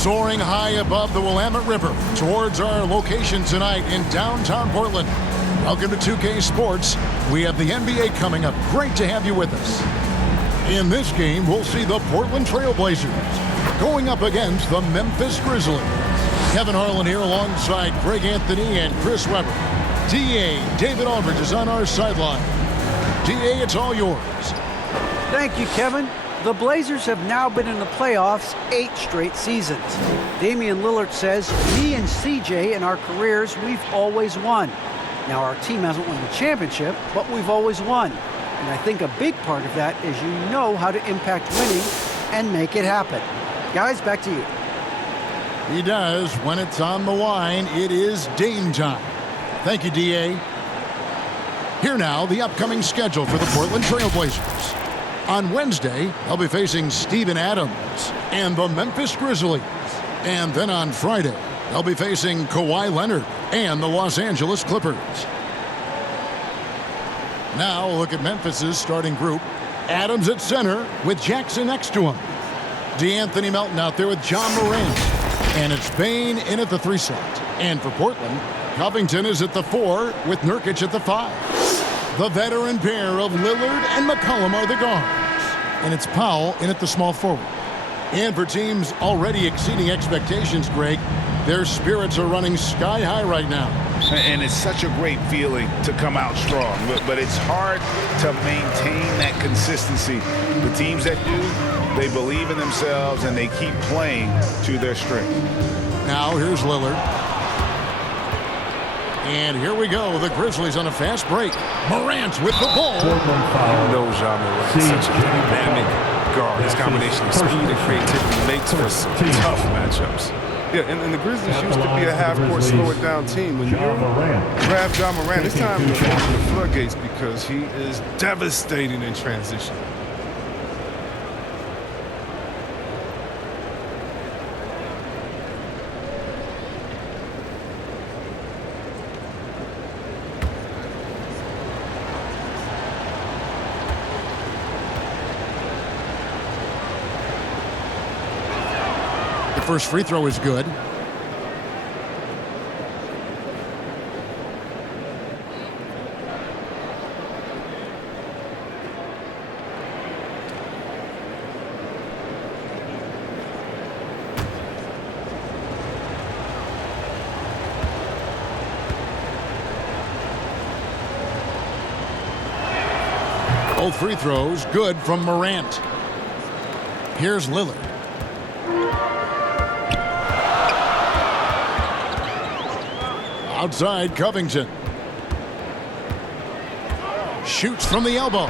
Soaring high above the Willamette River towards our location tonight in downtown Portland. Welcome to 2K Sports. We have the NBA coming up. Great to have you with us. In this game, we'll see the Portland Trail Blazers going up against the Memphis Grizzlies. Kevin Harlan here alongside Greg Anthony and Chris Webber. DA David Aldridge is on our sideline. DA, it's all yours. Thank you, Kevin. The Blazers have now been in the playoffs 8 straight seasons. Damian Lillard says, me and CJ in our careers, we've always won. Now, our team hasn't won the championship, but we've always won. And I think a big part of that is you know how to impact winning and make it happen. Guys, back to you. He does. When it's on the line, it is Dame time. Thank you, DA. Here now, the upcoming schedule for the Portland Trail Blazers. On Wednesday, they'll be facing Steven Adams and the Memphis Grizzlies. And then on Friday, they'll be facing Kawhi Leonard and the Los Angeles Clippers. Now a look at Memphis's starting group. Adams at center with Jackson next to him. DeAnthony Melton out there with John Morant. And it's Bane in at the 3 slot. And for Portland, Covington is at the 4 with Nurkic at the 5. The veteran pair of Lillard and McCollum are the guards. And it's Powell in at the small forward. And for teams already exceeding expectations, Greg, their spirits are running sky high right now. And it's such a great feeling to come out strong, but it's hard to maintain that consistency. The teams that do, they believe in themselves and they keep playing to their strength. Now here's Lillard. And here we go. The Grizzlies on a fast break. Morant with the ball. You know Morant is such a dynamic guard. His combination of speed and creativity makes for some tough matchups. Yeah, and the Grizzlies used to be a half-court, slow-it-down team. When you grab John Morant, it's time to open the floodgates because he is devastating in transition. The first free throw is good. Both free throws good from Morant. Here's Lillard. Outside, Covington. Shoots from the elbow.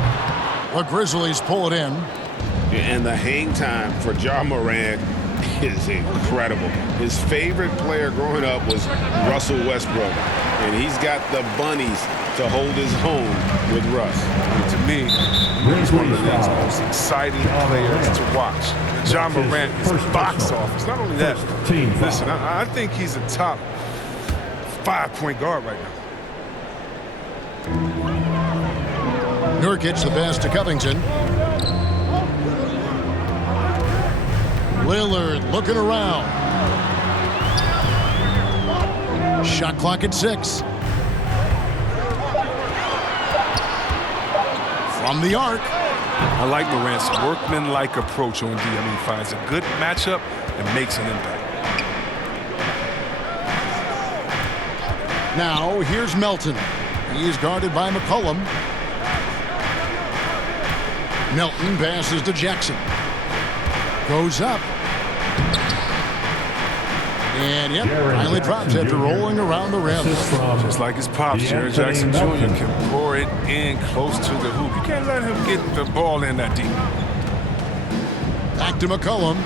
The Grizzlies pull it in. And the hang time for John Morant is incredible. His favorite player growing up was Russell Westbrook. And he's got the bunnies to hold his own with Russ. And to me, he's one of the league's most exciting players to watch. John Morant is box office. Not only that, listen, I think he's a top 5-point guard right now. Nurkic the pass to Covington. Lillard looking around. Shot clock at 6. From the arc. I like Morant's workman-like approach on D. I mean, he finds a good matchup and makes an impact. Now, here's Melton. He is guarded by McCollum. Melton passes to Jackson. Goes up. And, yep, finally drops after rolling around the rim. Just like his pops, Jerry Jackson Jr. can pour it in close to the hoop. You can't let him get the ball in that deep. Back to McCollum.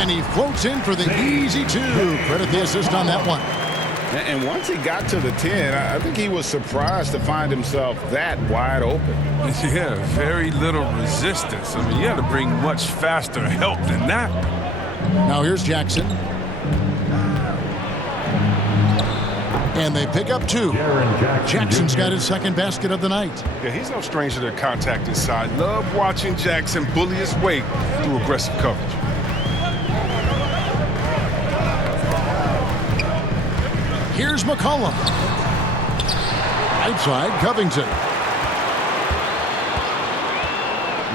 And he floats in for the easy 2. Credit the assist on that one. And once he got to the 10, I think he was surprised to find himself that wide open. Yeah, very little resistance. I mean, you had to bring much faster help than that. Now here's Jackson. And they pick up 2. Jackson's got his second basket of the night. Yeah, he's no stranger to contact inside. Love watching Jackson bully his way through aggressive coverage. Here's McCollum. Outside, Covington.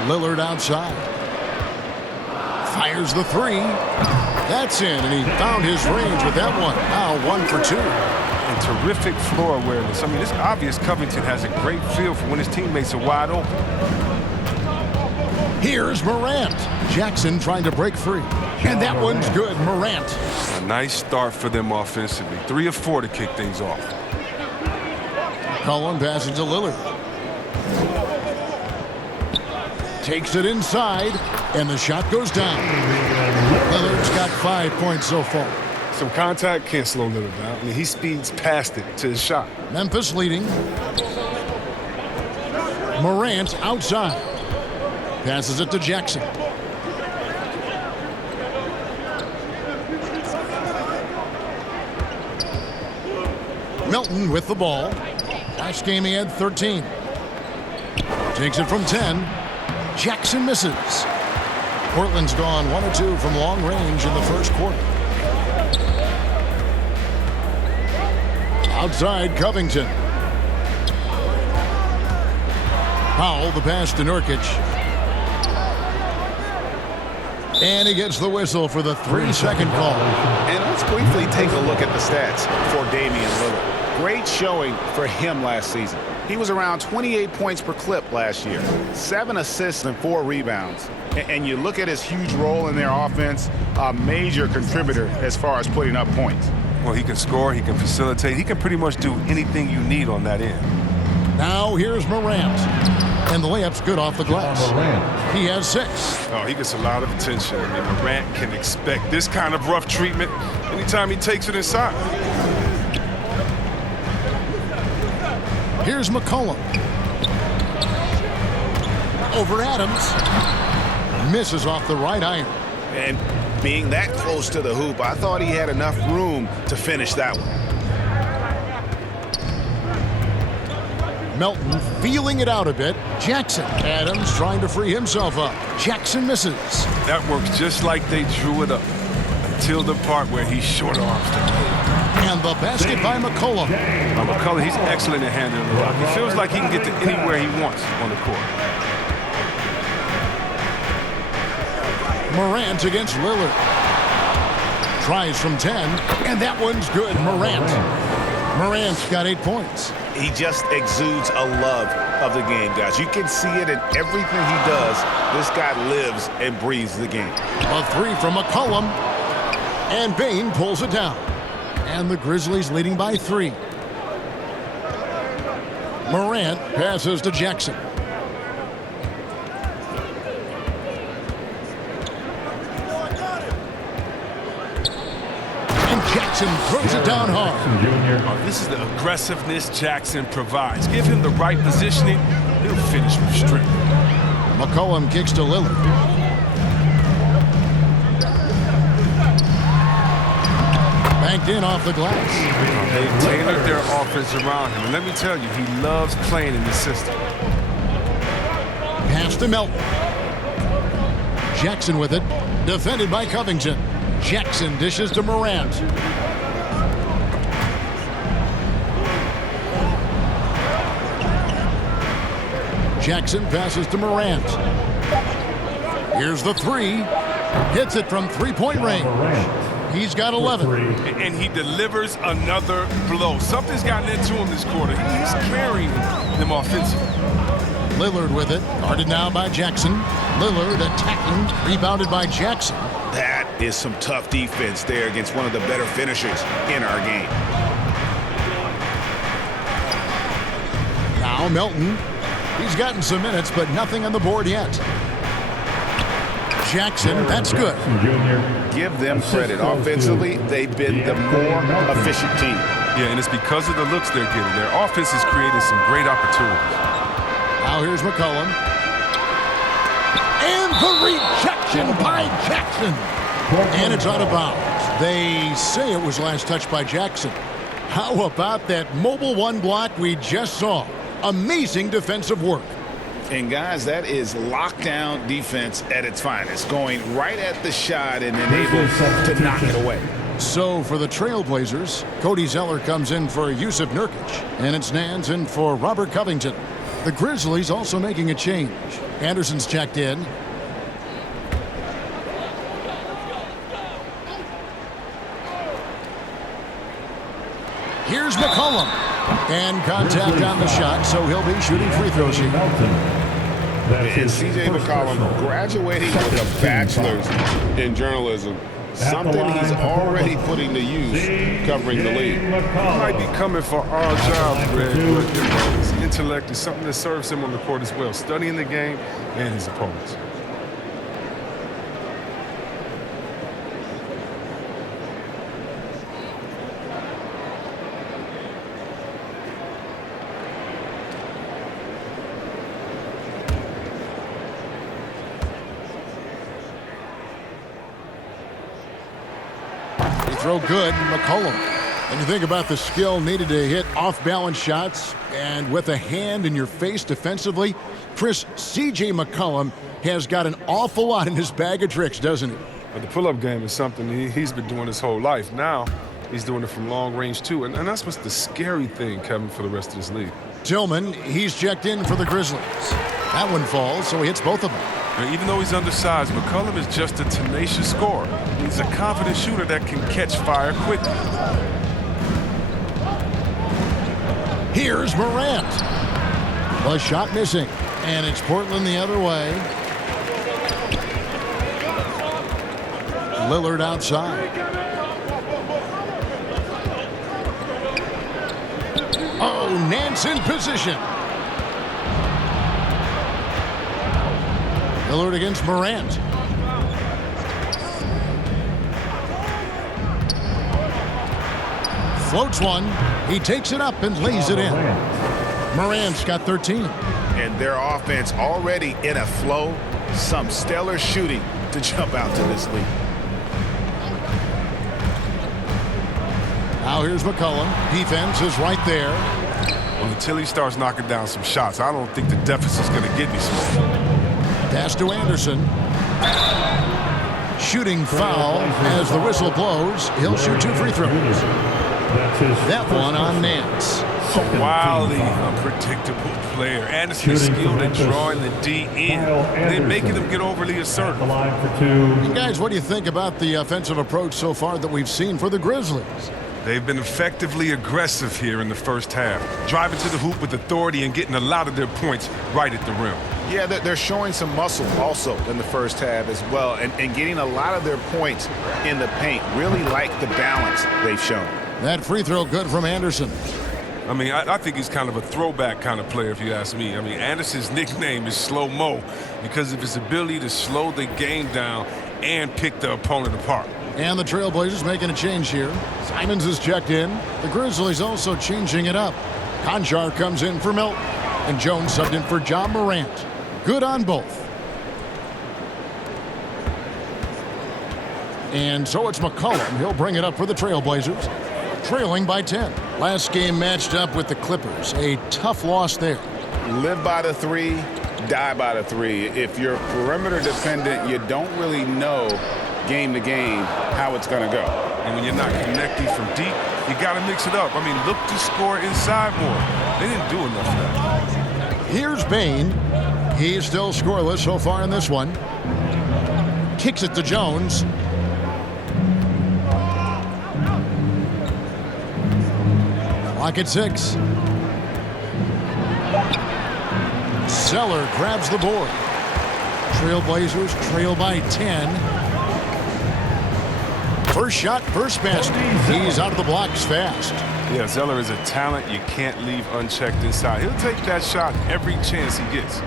Lillard outside. Fires the three. That's in, and he found his range with that one. Now 1 for 2. And terrific floor awareness. I mean, it's obvious Covington has a great feel for when his teammates are wide open. Here's Morant. Jackson trying to break free. And that one's good, Morant. A nice start for them offensively. 3 of 4 to kick things off. Mccollum passes to Lillard. Takes it inside, and the shot goes down. Lillard's got 5 points so far. Some contact can't slow Lillard down. I mean, he speeds past it to his shot. Memphis leading. Morant outside. Passes it to Jackson. Milton with the ball. Last game he had 13. Takes it from 10. Jackson misses. Portland's gone 1 or 2 from long range in the first quarter. Outside, Covington. Powell, the pass to Nurkic. And he gets the whistle for the 3-second call. And let's briefly take a look at the stats for Damian Lillard. Great showing for him last season. He was around 28 points per clip last year, 7 assists and 4 rebounds. And you look at his huge role in their offense, a major contributor as far as putting up points. Well, he can score, he can facilitate, he can pretty much do anything you need on that end. Now here's Morant. And the layup's good off the glass. He has 6. Oh, he gets a lot of attention. I mean, Morant can expect this kind of rough treatment anytime he takes it inside. Here's McCollum. Over Adams. Misses off the right iron. And being that close to the hoop, I thought he had enough room to finish that one. Melton feeling it out a bit. Jackson. Adams trying to free himself up. Jackson misses. That works just like they drew it up until the part where he short arms the game. And the basket by McCollum. McCollum, he's excellent at handling the rock. He feels like he can get to anywhere he wants on the court. Morant against Lillard. Tries from 10, and that one's good. Morant's got 8 points. He just exudes a love of the game, guys. You can see it in everything he does. This guy lives and breathes the game. A 3 from McCollum, and Bane pulls it down. And the Grizzlies leading by 3. Morant passes to Jackson. And Jackson throws it down hard. Oh, this is the aggressiveness Jackson provides. Give him the right positioning, he'll finish with strength. McCollum kicks to Lillard. Banked in off the glass. They've tailored their offense around him. And let me tell you, he loves playing in this system. Pass to Melton. Jackson with it. Defended by Covington. Jackson dishes to Morant. Jackson passes to Morant. Here's the 3. Hits it from 3-point range. He's got 11. And he delivers another blow. Something's gotten into him this quarter. He's carrying them offensively. Lillard with it. Guarded now by Jackson. Lillard attacking. Rebounded by Jackson. That is some tough defense there against one of the better finishers in our game. Now Melton. He's gotten some minutes, but nothing on the board yet. Jackson, that's good. Give them credit. Offensively, they've been the more efficient team. Yeah, and it's because of the looks they're getting. Their offense is creating some great opportunities. Now here's McCollum. And the rejection by Jackson. And it's out of bounds. They say it was last touched by Jackson. How about that mobile 1 block we just saw? Amazing defensive work. And guys, that is lockdown defense at its finest, going right at the shot and then able to knock it away. So for the Trailblazers, Cody Zeller comes in for Yusuf Nurkic, and it's Nance in for Robert Covington. The Grizzlies also making a change. Anderson's checked in. Here's McCollum. And contact on the shot, so he'll be shooting free throws here. And C.J. McCollum graduating with a bachelor's in journalism. Something he's already putting to use covering the league. He might be coming for our job, Greg. But his intellect is something that serves him on the court as well, studying the game and his opponents. Throw good, McCollum. And you think about the skill needed to hit off-balance shots, and with a hand in your face defensively, Chris, C.J. McCollum has got an awful lot in his bag of tricks, doesn't he? But the pull-up game is something he's been doing his whole life. Now he's doing it from long range too, and that's what's the scary thing, Kevin, for the rest of this league. Tillman, he's checked in for the Grizzlies. That one falls, so he hits both of them. And even though he's undersized, McCollum is just a tenacious scorer. He's a confident shooter that can catch fire quickly. Here's Morant. The shot missing, and it's Portland the other way. Lillard outside. Oh, Nance in position. Lillard against Morant. Floats one. He takes it up and lays it in. Morant's got 13. And their offense already in a flow. Some stellar shooting to jump out to this league. Now here's McCollum. Defense is right there. Well, until he starts knocking down some shots, I don't think the deficit's going to get me some. Pass to Anderson. Shooting foul as the whistle blows. He'll shoot 2 free throws. That one on Nance. A wildly unpredictable player. Anderson is skilled at drawing the D in, then making them get overly assertive. And guys, what do you think about the offensive approach so far that we've seen for the Grizzlies? They've been effectively aggressive here in the first half, driving to the hoop with authority and getting a lot of their points right at the rim. Yeah, they're showing some muscle also in the first half as well, and getting a lot of their points in the paint. Really like the balance they've shown. That free throw good from Anderson. I mean, I think he's kind of a throwback kind of player, if you ask me. I mean, Anderson's nickname is Slow Mo because of his ability to slow the game down and pick the opponent apart. And the Trailblazers making a change here. Simons is checked in. The Grizzlies also changing it up. Conchar comes in for Milton. And Jones subbed in for John Morant. Good on both. And so it's McCollum. He'll bring it up for the Trailblazers. Trailing by 10. Last game matched up with the Clippers. A tough loss there. Live by the 3, die by the 3. If you're perimeter dependent, you don't really know game to game how it's going to go. And when you're not connecting from deep, you got to mix it up. I mean, look to score inside more. They didn't do enough of that. Here's Bain. He's still scoreless so far in this one. Kicks it to Jones. Clock at 6. Zeller grabs the board. Trailblazers trail by 10. First shot, first basket. He's out of the blocks fast. Yeah, Zeller is a talent you can't leave unchecked inside. He'll take that shot every chance he gets.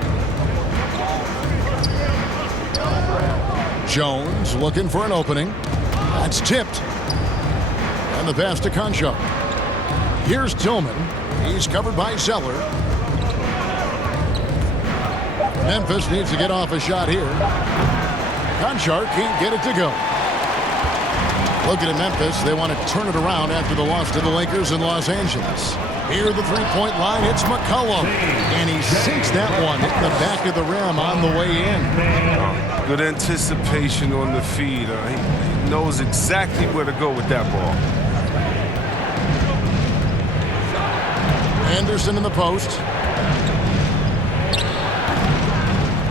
Jones looking for an opening. That's tipped. And the pass to Conchar. Here's Tillman. He's covered by Zeller. Memphis needs to get off a shot here. Conchar can't get it to go. Looking at Memphis, they want to turn it around after the loss to the Lakers in Los Angeles. Here the three-point line, it's McCollum. And he sinks that one, hitting the back of the rim on the way in. Good anticipation on the feed. He knows exactly where to go with that ball. Anderson in the post.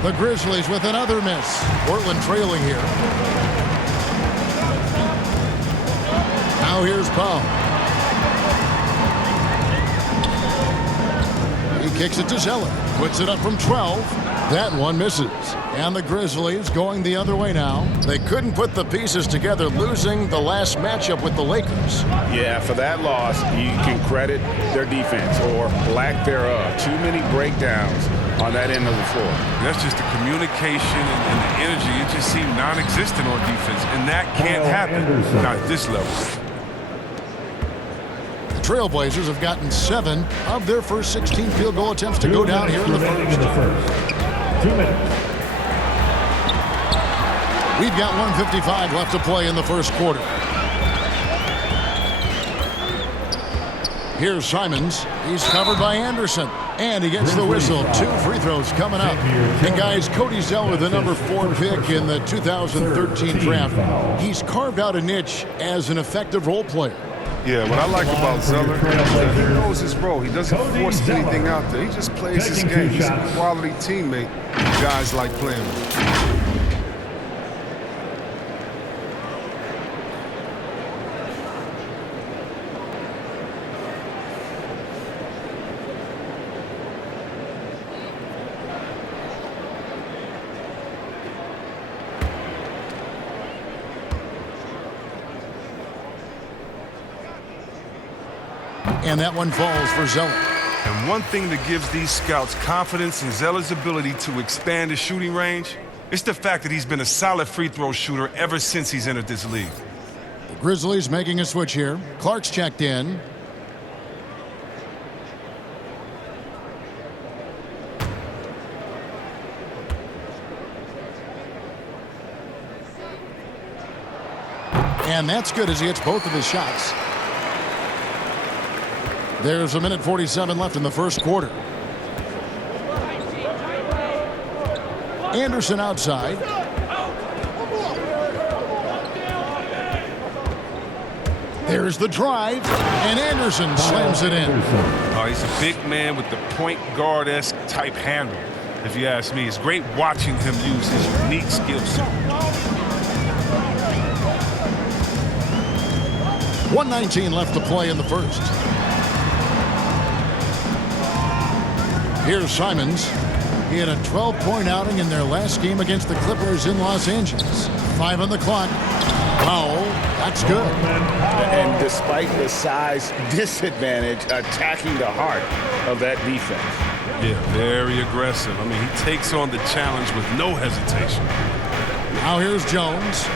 The Grizzlies with another miss. Portland trailing here. Now here's Powell. He kicks it to Zeller. Puts it up from 12. That one misses. And the Grizzlies going the other way now. They couldn't put the pieces together, losing the last matchup with the Lakers. Yeah, for that loss, you can credit their defense or lack thereof. Too many breakdowns on that end of the floor. That's just the communication and the energy. It just seemed non-existent on defense, and that can't happen. Not at this level. The Trailblazers have gotten 7 of their first 16 field goal attempts to go down here in the first. 2 minutes. We've got 1:55 left to play in the first quarter. Here's Simons. He's covered by Anderson. And he gets the whistle. 2 free throws coming up. And guys, Cody Zeller, the number 4 pick in the 2013 draft, he's carved out a niche as an effective role player. Yeah, what I like about Zeller is that he knows his role. He doesn't force anything out there. He just plays his game. He's a quality teammate. Guys like playing with. And that one falls for Zeller. And one thing that gives these scouts confidence in Zeller's ability to expand his shooting range, it's the fact that he's been a solid free throw shooter ever since he's entered this league. The Grizzlies making a switch here. Clark's checked in. And that's good as he hits both of his shots. There's 1:47 left in the first quarter. Anderson outside. There's the drive, and Anderson slams it in. Oh, he's a big man with the point guard-esque type handle. If you ask me, it's great watching him use his unique skill set. 1:19 left to play in the first. Here's Simons. He had a 12-point outing in their last game against the Clippers in Los Angeles. 5 on the clock. Powell, that's good. And despite the size disadvantage, attacking the heart of that defense. Yeah, very aggressive. I mean, he takes on the challenge with no hesitation. Now here's Jones.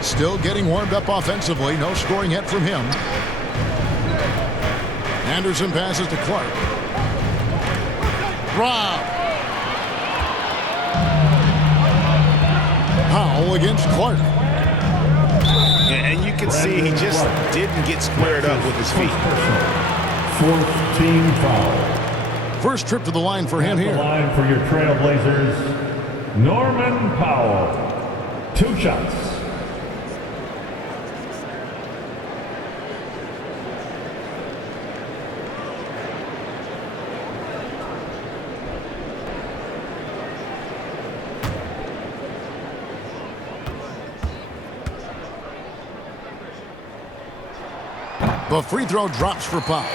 Still getting warmed up offensively. No scoring yet from him. Anderson passes to Clark. Rob. Powell against Clark. And you can see he just didn't get squared up with his feet. 4th team foul. First trip to the line for him here. The line for your Trailblazers, Norman Powell. 2 shots. The free throw drops for Powell.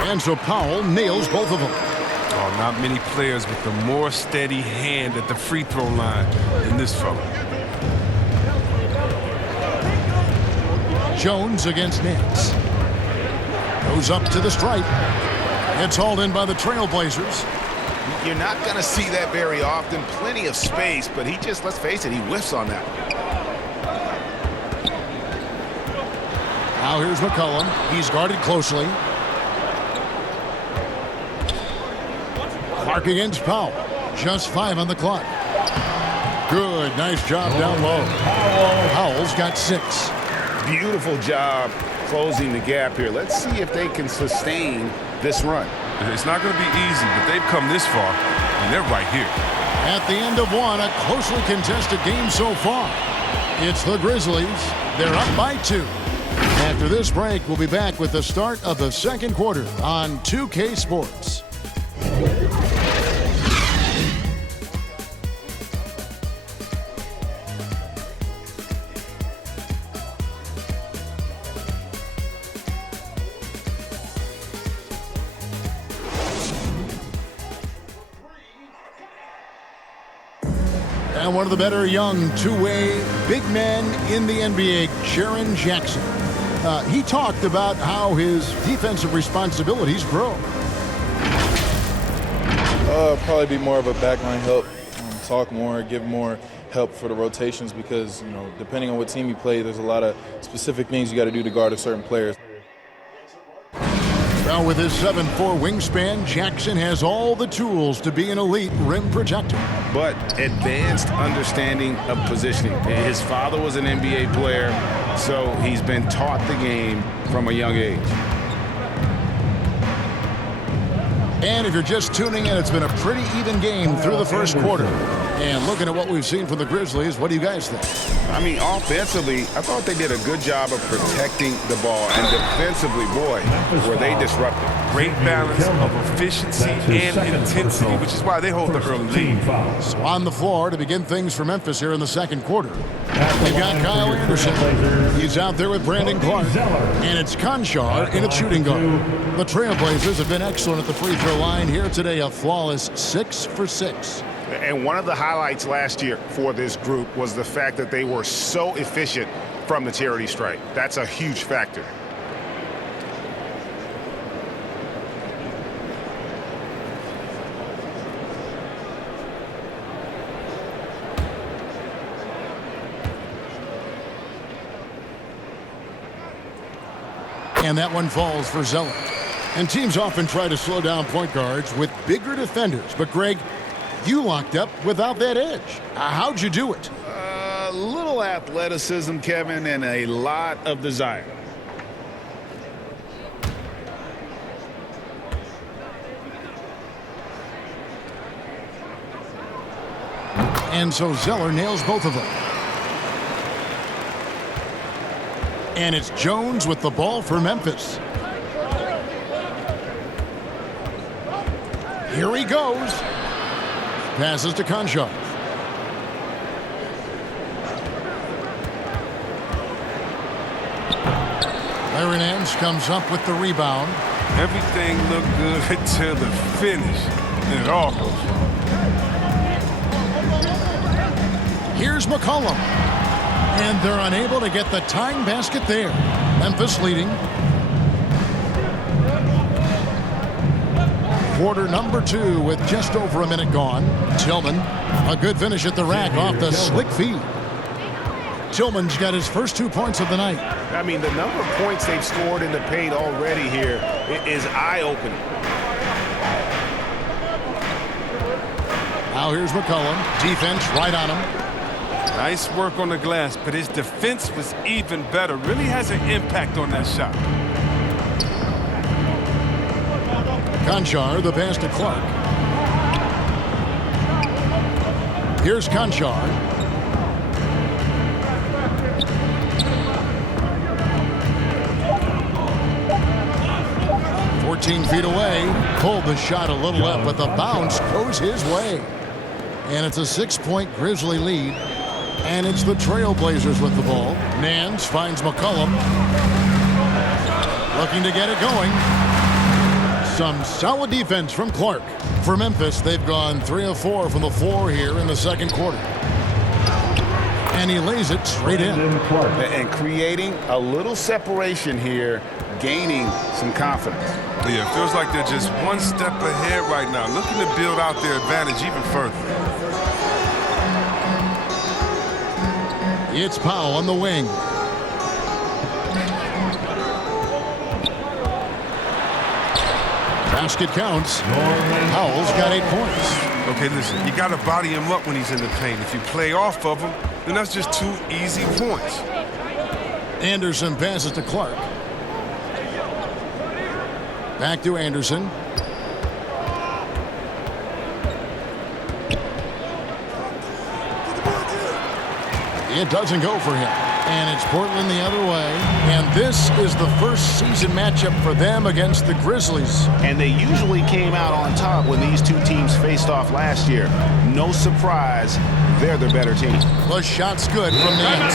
And so Powell nails both of them. Oh, not many players with a more steady hand at the free throw line than this fella. Jones against Nance. Goes up to the stripe. It's hauled in by the Trailblazers. You're not going to see that very often. Plenty of space, but he just, let's face it, he whiffs on that. Now here's McCollum. He's guarded closely. Clark against Powell. Just 5 on the clock. Good, nice job down low. Powell's got 6. Beautiful job closing the gap here. Let's see if they can sustain this run. It's not going to be easy, but they've come this far, and they're right here. At the end of one, a closely contested game so far. It's the Grizzlies. They're up by 2. After this break, we'll be back with the start of the second quarter on 2K Sports. And one of the better young two-way big men in the NBA, Jaren Jackson. He talked about how his defensive responsibilities grow. Probably be more of a backline help, talk more, give more help for the rotations because, you know, depending on what team you play, there's a lot of specific things you got to do to guard a certain player. Well, with his 7'4" wingspan, Jackson has all the tools to be an elite rim protector. But advanced understanding of positioning. His father was an NBA player, so he's been taught the game from a young age. And if you're just tuning in, it's been a pretty even game through the first quarter. And looking at what we've seen from the Grizzlies, what do you guys think? I mean, offensively, I thought they did a good job of protecting the ball. And defensively, boy, were they disruptive. Great balance of efficiency and intensity, which is why they hold the early lead. So on the floor to begin things for Memphis here in the second quarter. We've got Kyle Anderson. He's out there with Brandon Clark. And it's Conchar in at shooting guard. The Trailblazers have been excellent at the free throw line here today, a flawless 6 for 6. And one of the highlights last year for this group was the fact that they were so efficient from the charity stripe. That's a huge factor. And that one falls for Zeller. And teams often try to slow down point guards with bigger defenders. But, Greg, you locked up without that edge. How'd you do it? A little athleticism, Kevin, and a lot of desire. And so Zeller nails both of them. And it's Jones with the ball for Memphis. Here he goes. Passes to Conchar. Larry Nance comes up with the rebound. Everything looked good until the finish, and it all goes wrong. Here's McCollum. And they're unable to get the tying basket there. Memphis leading. Quarter number 2 with just over a minute gone. Tillman, a good finish at the rack off the slick feed. Tillman's got his first 2 points of the night. I mean, the number of points they've scored in the paint already here is eye-opening. Now here's McCollum. Defense right on him. Nice work on the glass, but his defense was even better. Really has an impact on that shot. Conchar, the pass to Clark. Here's Conchar. Feet away, pulled the shot a little up, but the bounce goes his way. And it's a 6-point Grizzly lead. And it's the Trailblazers with the ball. Nance finds McCollum. Looking to get it going. Some solid defense from Clark. For Memphis, they've gone 3 of 4 from the floor here in the second quarter. And he lays it straight in. And creating a little separation here, gaining some confidence. Yeah, it feels like they're just one step ahead right now, looking to build out their advantage even further. It's Powell on the wing. Basket counts. Powell's got 8 points. Okay, listen, you got to body him up when he's in the paint. If you play off of him, then that's just 2 easy points. Anderson passes to Clark. Back to Anderson. It doesn't go for him. And it's Portland the other way. And this is the first season matchup for them against the Grizzlies. And they usually came out on top when these two teams faced off last year. No surprise, they're the better team. The shot's good from Nance.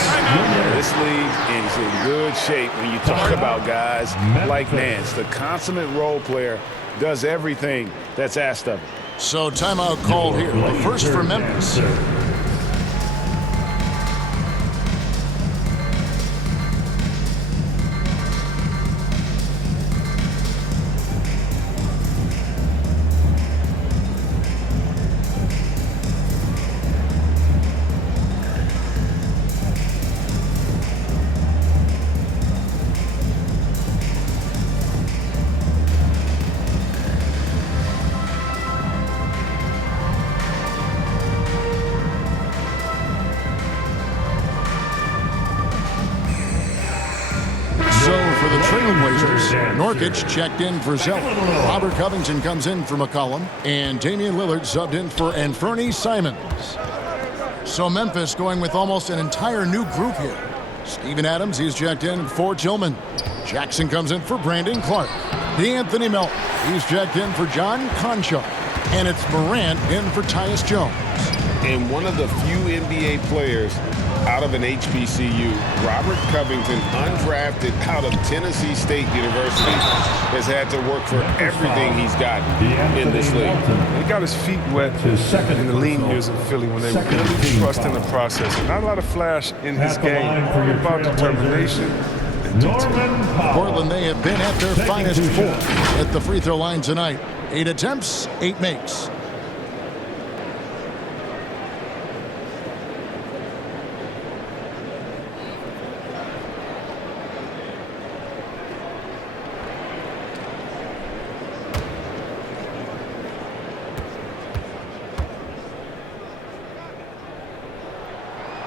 This league is in good shape when you talk about guys like Nance. The consummate role player does everything that's asked of him. So timeout called here. The first for Memphis. Norkic checked in for Zeller. Robert Covington comes in for McCollum. And Damian Lillard subbed in for Anthony Simons. So Memphis going with almost an entire new group here. Steven Adams, he's checked in for Tillman. Jackson comes in for Brandon Clark. D'Anthony Melton, he's checked in for John Concho. And it's Morant in for Tyus Jones. And one of the few NBA players out of an HBCU, Robert Covington, undrafted out of Tennessee State University, has had to work for everything he's got in this league. He got his feet wet in the lean years in Philly when they were really trusting the process. Not a lot of flash in his game. About determination and detail. Portland, they have been at their finest 4 at the free throw line tonight. 8 attempts, 8 makes.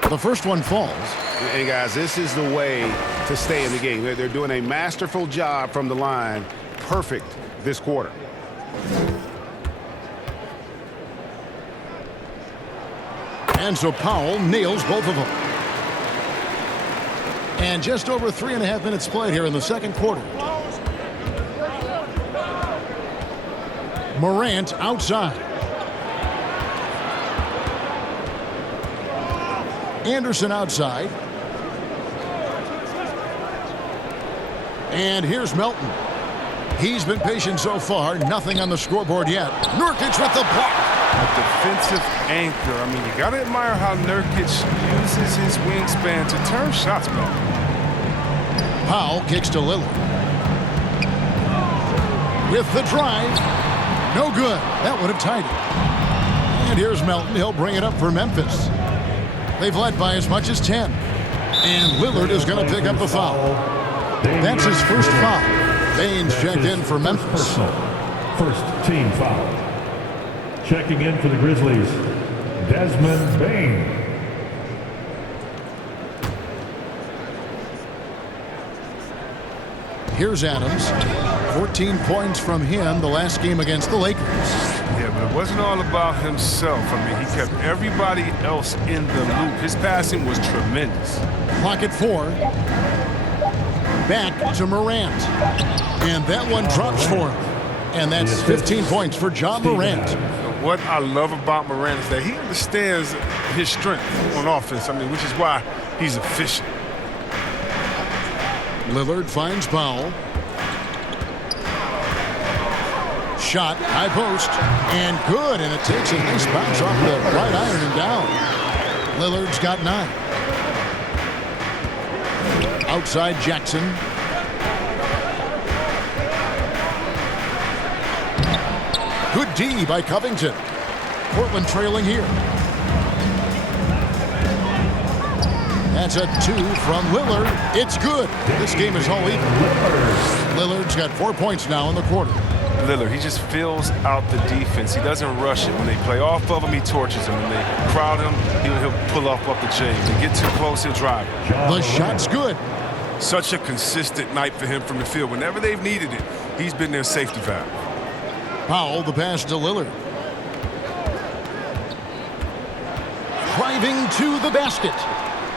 The first one falls. And guys, this is the way to stay in the game. They're doing a masterful job from the line. Perfect this quarter. And so Powell nails both of them. And just over 3.5 minutes played here in the second quarter. Morant outside. Anderson outside. And here's Melton. He's been patient so far. Nothing on the scoreboard yet. Nurkic with the block. A defensive anchor. I mean, you got to admire how Nurkic uses his wingspan to turn shots back. Powell kicks to Lillard. With the drive. No good. That would have tied it. And here's Melton. He'll bring it up for Memphis. They've led by as much as 10. And Lillard is going to pick up the foul. That's his first foul. Baines checked in for Memphis. First team foul. Checking in for the Grizzlies, Desmond Bane. Here's Adams. 14 points from him the last game against the Lakers. Yeah, but it wasn't all about himself. I mean, he kept everybody else in the loop. His passing was tremendous. Clock at 4. Back to Morant. And that one drops for him. And that's 15 points for John Morant. What I love about Morant is that he understands his strength on offense. I mean, which is why he's efficient. Lillard finds Powell. Shot, high post, and good. And it takes a nice bounce off the right iron and down. Lillard's got 9. Outside Jackson. Good D by Covington. Portland trailing here. That's a 2 from Lillard. It's good. This game is all even. Lillard's got 4 points now in the quarter. Lillard. He just fills out the defense. He doesn't rush it. When they play off of him, he torches them. When they crowd him, he'll pull off the J. If they get too close, he'll drive it. The shot's good. Such a consistent night for him from the field. Whenever they've needed it, he's been their safety valve. Powell, the pass to Lillard. Driving to the basket.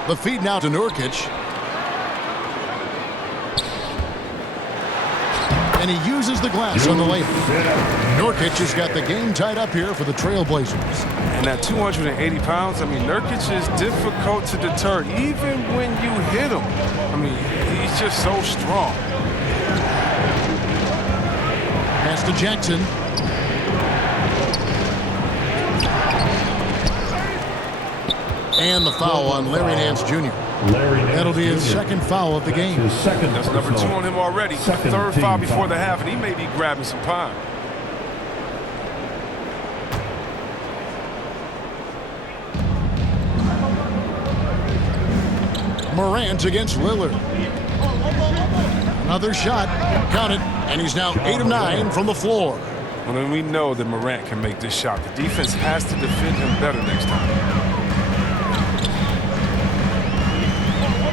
The feed now to Nurkic. And he uses the glass on the layup. Nurkic has got the game tied up here for the Trailblazers. And at 280 pounds, I mean, Nurkic is difficult to deter, even when you hit him. I mean, he's just so strong. Pass to Jackson. And the foul on Larry Nance Jr. That'll be his second foul of the game. That's number 2 on him already. Third foul before the half, and he may be grabbing some pine. Morant against Lillard. Another shot. Count it. And he's now 8 of 9 from the floor. Well, then we know that Morant can make this shot. The defense has to defend him better next time.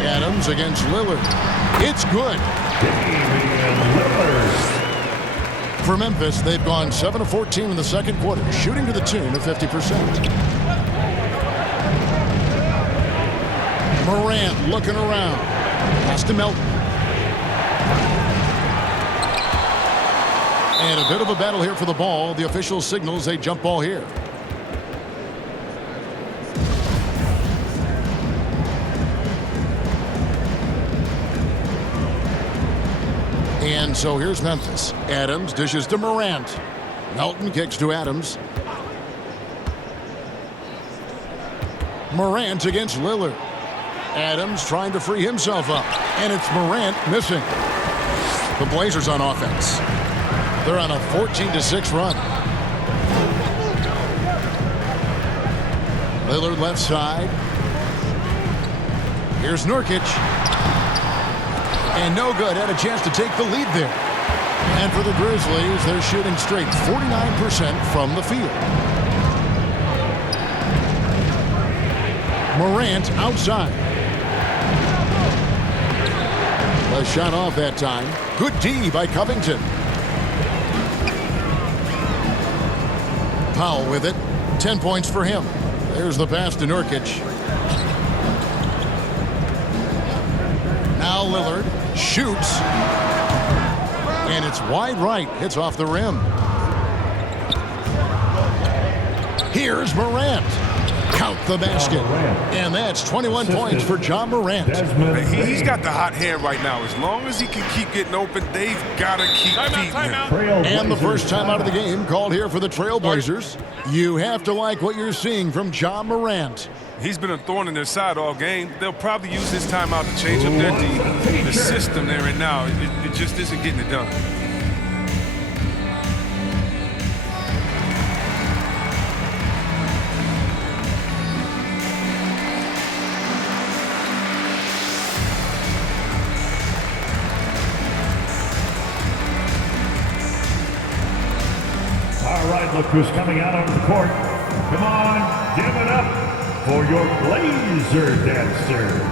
Adams against Lillard. It's good. For Memphis, they've gone 7 of 14 in the second quarter, shooting to the tune of 50%. Morant looking around. Pass to Melton. And a bit of a battle here for the ball. The official signals a jump ball here. And so here's Memphis. Adams dishes to Morant. Melton kicks to Adams. Morant against Lillard. Adams trying to free himself up. And it's Morant missing. The Blazers on offense. They're on a 14-6 run. Lillard left side. Here's Nurkic. And no good. Had a chance to take the lead there. And for the Grizzlies, they're shooting straight 49% from the field. Morant outside. A shot off that time. Good D by Covington. Powell with it. 10 points for him. There's the pass to Nurkic. Now Lillard shoots. And it's wide right. Hits off the rim. Here's Morant. Count the basket. And that's 21 points for John Morant. He's got the hot hand right now. As long as he can keep getting open, they've got to keep feeding him. And the first time out of the game called here for the Trailblazers. You have to like what you're seeing from John Morant. He's been a thorn in their side all game. They'll probably use this timeout to change up their D. The system they're in now, it just isn't getting it done. All right, look who's coming out onto the court. Come on, give it up for your Blazer dancers.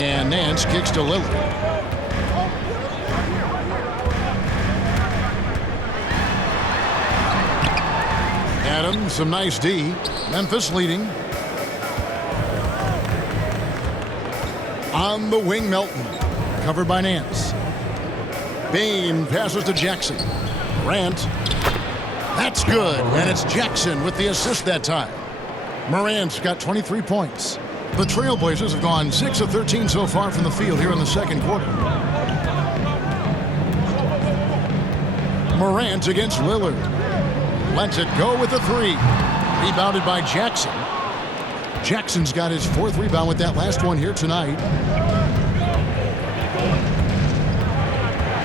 And Nance kicks to Lillard. Adams, some nice D. Memphis leading. On the wing, Melton. Covered by Nance. Bain passes to Jackson. Morant. That's good. And it's Jackson with the assist that time. Morant's got 23 points. The Trailblazers have gone 6 of 13 so far from the field here in the second quarter. Morant against Lillard. Lets it go with a 3. Rebounded by Jackson. Jackson's got his 4th rebound with that last one here tonight.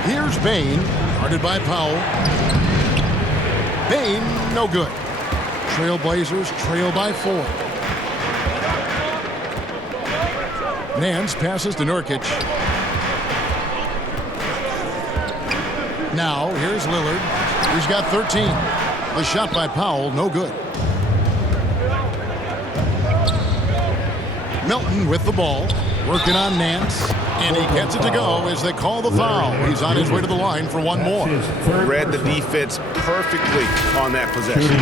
Here's Bain, guarded by Powell. Bain, no good. Trailblazers trail by 4. Nance passes to Nurkic. Now, here's Lillard. He's got 13. The shot by Powell, no good. Milton with the ball, working on Nance, and he gets it to go as they call the foul. He's on his way to the line for one more. Read the defense perfectly on that possession.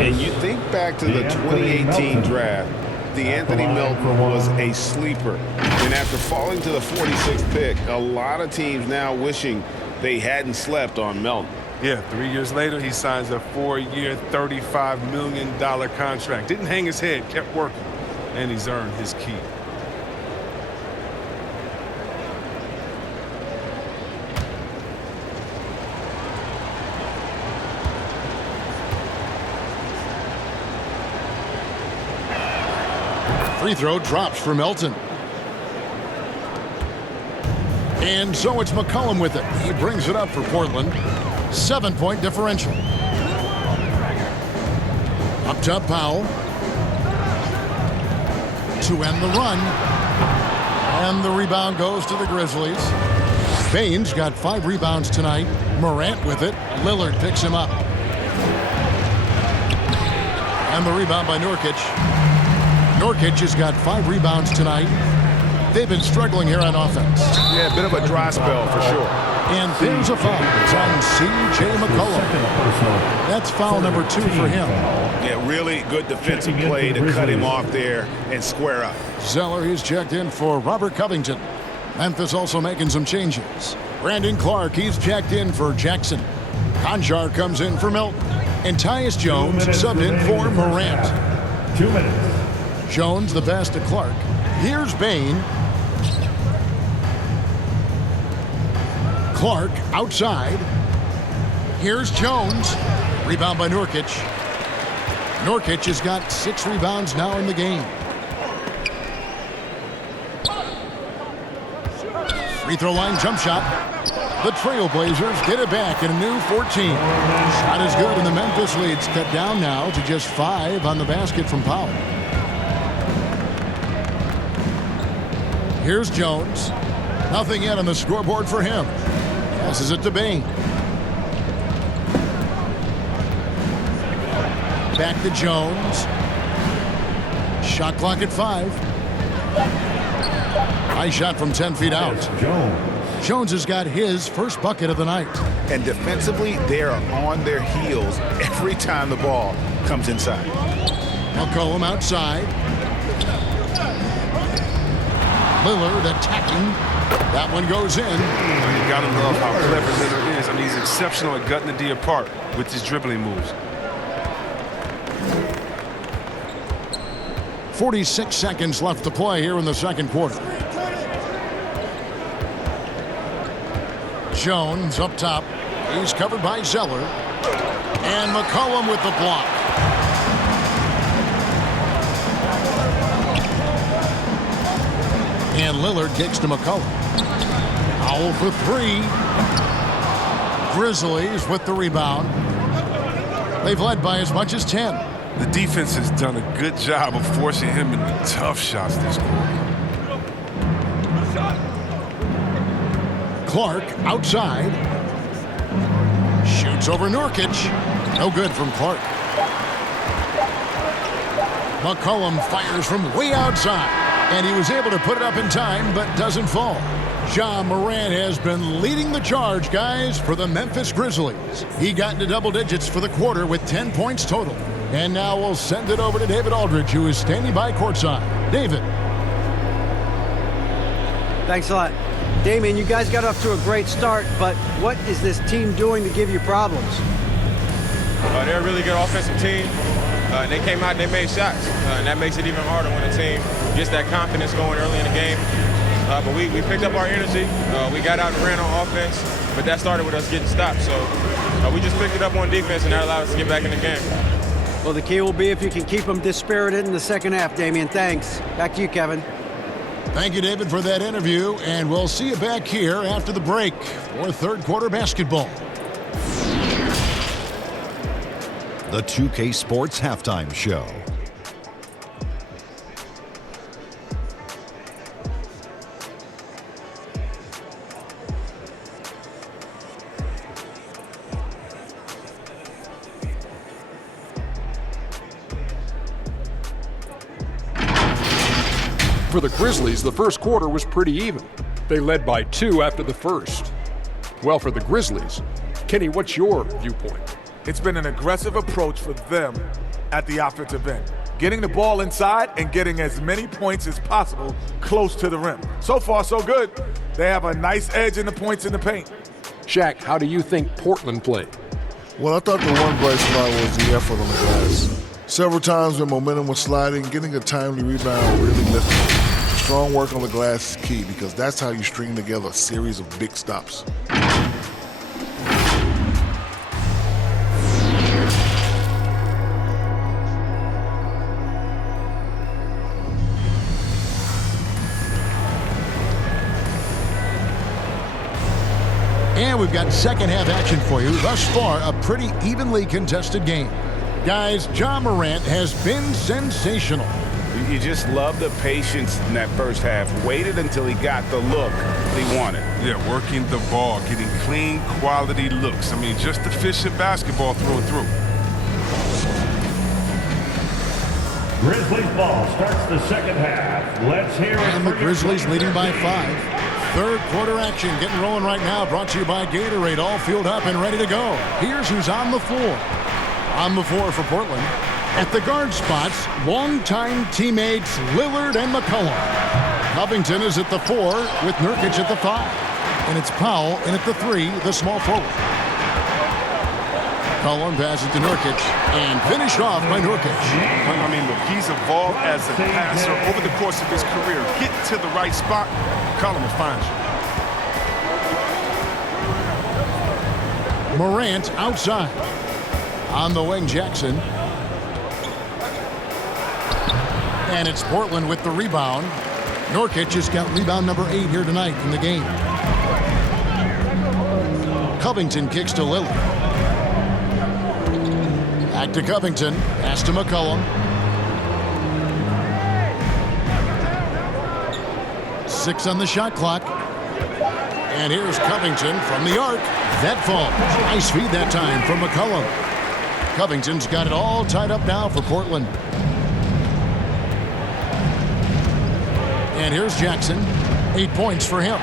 And you think back to the 2018 draft, D'Anthony Melton was a sleeper. And after falling to the 46th pick, a lot of teams now wishing they hadn't slept on Melton. Yeah, 3 years later, he signs a 4-year, $35 million contract. Didn't hang his head, kept working. And he's earned his key. Free throw drops for Melton. And so it's McCollum with it. He brings it up for Portland. 7-point differential. Up top, Powell. To end the run. And the rebound goes to the Grizzlies. Baines got 5 rebounds tonight. Morant with it. Lillard picks him up. And the rebound by Nurkic. Nurkic has got 5 rebounds tonight. They've been struggling here on offense. Yeah, a bit of a dry spell for sure. And there's a foul. It's on C.J. McCollum. That's foul number 2 for him. Yeah, really good defensive play to cut him off there and square up. Zeller is checked in for Robert Covington. Memphis also making some changes. Brandon Clark, he's checked in for Jackson. Conjar comes in for Milton. And Tyus Jones subbed in for Morant. 2 minutes. Jones the pass to Clark. Here's Bane. Clark outside. Here's Jones. Rebound by Nurkic. Nurkic has got 6 rebounds now in the game. Free throw line jump shot. The Trailblazers get it back in a new 14. Shot is good, and the Memphis lead's cut down now to just 5 on the basket from Powell. Here's Jones. Nothing yet on the scoreboard for him. Passes it to Bane. Back to Jones. Shot clock at 5. High shot from 10 feet out. Jones has got his first bucket of the night. And defensively, they are on their heels every time the ball comes inside. McCollum outside. Lillard attacking. That one goes in. You gotta love how clever Lillard is. I mean, he's exceptional at gutting the D apart with his dribbling moves. 46 seconds left to play here in the second quarter. Jones up top. He's covered by Zeller. And McCollum with the block. And Lillard kicks to McCollum. Powell for 3. Grizzlies with the rebound. They've led by as much as 10. The defense has done a good job of forcing him into tough shots this quarter. Clark outside. Shoots over Nurkic. No good from Clark. McCollum fires from way outside. And he was able to put it up in time, but doesn't fall. Ja Morant has been leading the charge, guys, for the Memphis Grizzlies. He got into double digits for the quarter with 10 points total. And now we'll send it over to David Aldridge, who is standing by courtside. David. Thanks a lot. Damian, you guys got off to a great start, but what is this team doing to give you problems? They're a really good offensive team. They came out and they made shots, and that makes it even harder when a team gets that confidence going early in the game. But we picked up our energy. We got out and ran on offense, but that started with us getting stopped. So we just picked it up on defense, and that allowed us to get back in the game. Well, the key will be if you can keep them dispirited in the second half, Damian. Thanks. Back to you, Kevin. Thank you, David, for that interview, and we'll see you back here after the break for third quarter basketball. The 2K Sports Halftime Show. For the Grizzlies, the first quarter was pretty even. They led by 2 after the first. Well, for the Grizzlies, Kenny, what's your viewpoint? It's been an aggressive approach for them at the offensive end, getting the ball inside and getting as many points as possible close to the rim. So far, so good. They have a nice edge in the points in the paint. Shaq, how do you think Portland played? Well, I thought the one bright spot was the effort on the glass. Several times when momentum was sliding, getting a timely rebound really lifted. Strong work on the glass is key because that's how you string together a series of big stops. And we've got second half action for you. Thus far, a pretty evenly contested game. Guys, Ja Morant has been sensational. You just love the patience in that first half. Waited until he got the look he wanted. Yeah, working the ball, getting clean, quality looks. I mean, just efficient basketball through and through. Grizzlies ball starts the second half. Let's hear it. And the Grizzlies leading by 5. Third quarter action getting rolling right now. Brought to you by Gatorade. All fueled up and ready to go. Here's who's on the floor. On the floor for Portland. At the guard spots, longtime teammates Lillard and McCollum. Covington is at the 4 with Nurkic at the 5. And it's Powell in at the 3, the small forward. McCollum passes to Nurkic and finished off by Nurkic. I mean, look, he's evolved as a passer over the course of his career. Get to the right spot, McCollum will find you. Morant outside. On the wing, Jackson. And it's Portland with the rebound. Nurkic has got rebound number 8 here tonight in the game. Covington kicks to Lillard. Back to Covington. Pass to McCollum. 6 on the shot clock. And here's Covington from the arc. That falls. Nice feed that time from McCollum. Covington's got it all tied up now for Portland. And here's Jackson. 8 points for him.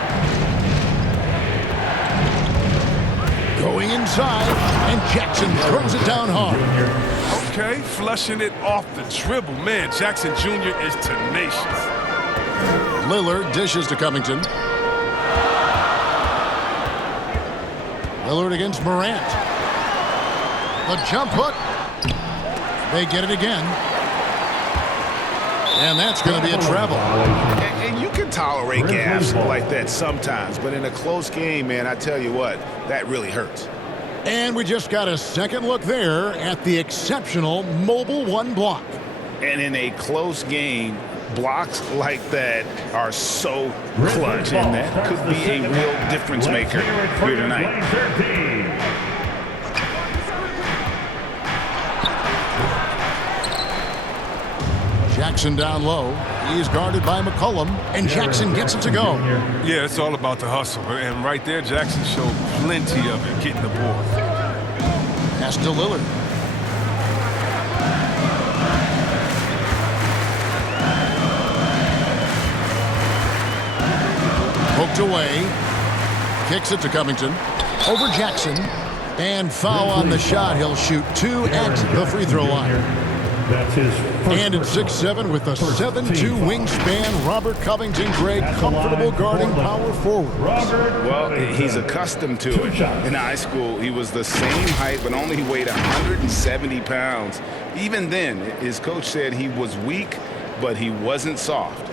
Going inside, and Jackson throws it down hard. Okay, flushing it off the dribble. Man, Jackson Jr. is tenacious. Lillard dishes to Covington. Lillard against Morant. The jump hook. They get it again. And that's going to be a travel. And you can tolerate gaps like that sometimes, but in a close game, man, I tell you what, that really hurts. And we just got a second look there at the exceptional mobile 1 block. And in a close game, blocks like that are so clutch, and that could be a real difference maker here tonight. Jackson down low. He's guarded by McCollum, and Jackson gets it to go. Yeah, it's all about the hustle. And right there, Jackson showed plenty of it getting the board. Pass to Lillard. Poked away. Kicks it to Covington. Over Jackson. And foul on the shot. He'll shoot 2 at the free throw line. That's his and at 6'7" with a 7'2" wingspan, Robert Covington, Greg, comfortable guarding power forward. Well, he's accustomed to it. In high school, he was the same height, but only weighed 170 pounds. Even then, his coach said he was weak, but he wasn't soft.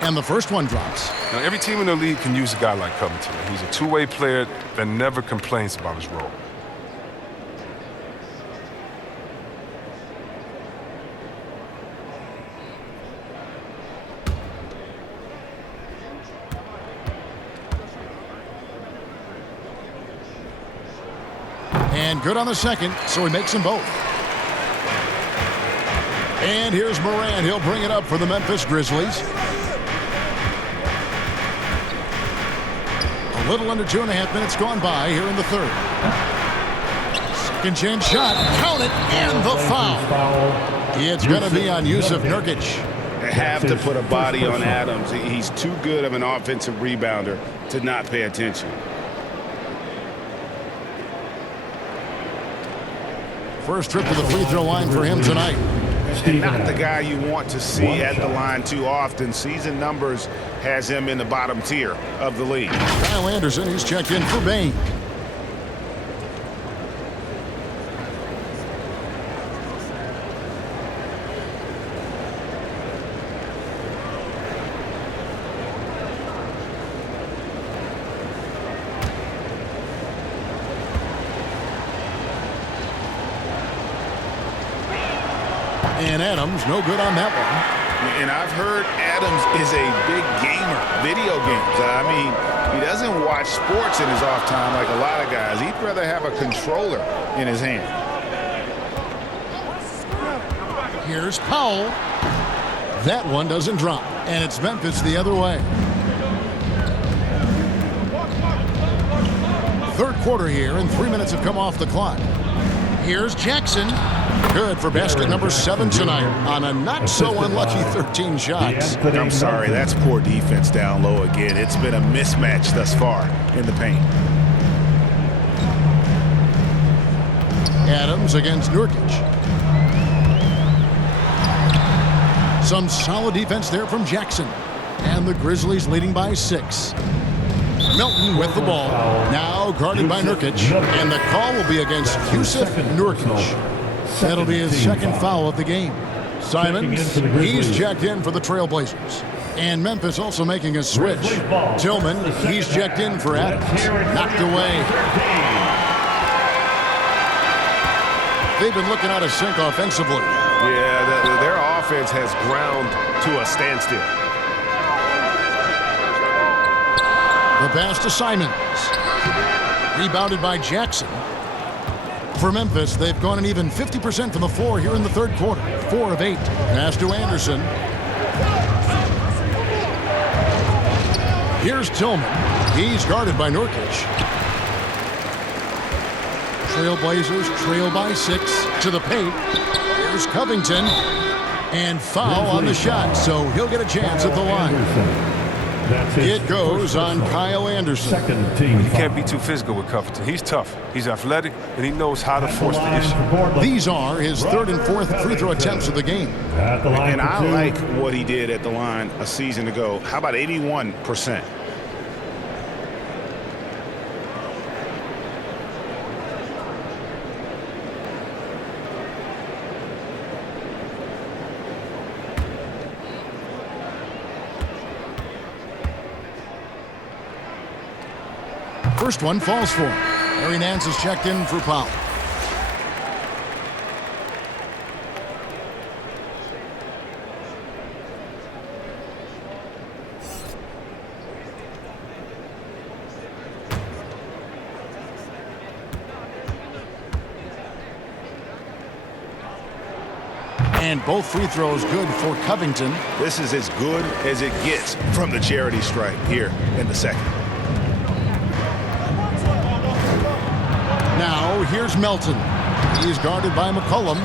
And the first one drops. Now, every team in the league can use a guy like Covington. He's a two-way player that never complains about his role. And good on the second, so he makes them both. And here's Morant. He'll bring it up for the Memphis Grizzlies. Little under 2.5 minutes gone by here in the third. Second chance shot. Count it. And the foul. It's going to be on Yusuf Nurkic. They have to put a body on Adams. He's too good of an offensive rebounder to not pay attention. First trip to the free throw line for him tonight. And not the guy you want to see at the line too often. Season numbers has him in the bottom tier of the league. Kyle Anderson, he's checked in for Bain. And Adams, no good on that one. And I've heard Adams is a big gamer, video games. I mean, he doesn't watch sports in his off time like a lot of guys. He'd rather have a controller in his hand. Here's Powell. That one doesn't drop. And it's Memphis the other way. Third quarter here, and 3 minutes have come off the clock. Here's Jackson. Good for basket number 7 tonight on a not-so-unlucky 13 shots. I'm sorry, that's poor defense down low again. It's been a mismatch thus far in the paint. Adams against Nurkic. Some solid defense there from Jackson. And the Grizzlies leading by 6. Melton with the ball. Now guarded by Nurkic. And the call will be against Yusuf Nurkic. That'll be his second foul of the game. Simons, he's checked in for the Trailblazers. And Memphis also making a switch. Tillman, he's checked in for Adams. Knocked away. They've been looking out of sync offensively. Yeah, their offense has ground to a standstill. The pass to Simons. Rebounded by Jackson. For Memphis, they've gone an even 50% from the floor here in the third quarter. 4 of 8. Pass to Anderson. Here's Tillman. He's guarded by Nurkic. Trailblazers trail by 6 to the paint. Here's Covington. And foul on the shot, so he'll get a chance at the line. It goes on Kyle Anderson. You can't be too physical with Covington. He's tough. He's athletic, and he knows how to force the issue. These are his 3rd and 4th free throw attempts of the game. And I like what he did at the line a season ago. How about 81%? First one falls for him. Larry Nance is checked in for Powell. And both free throws good for Covington. This is as good as it gets from the charity stripe here in the second. Now, here's Melton. He's guarded by McCollum.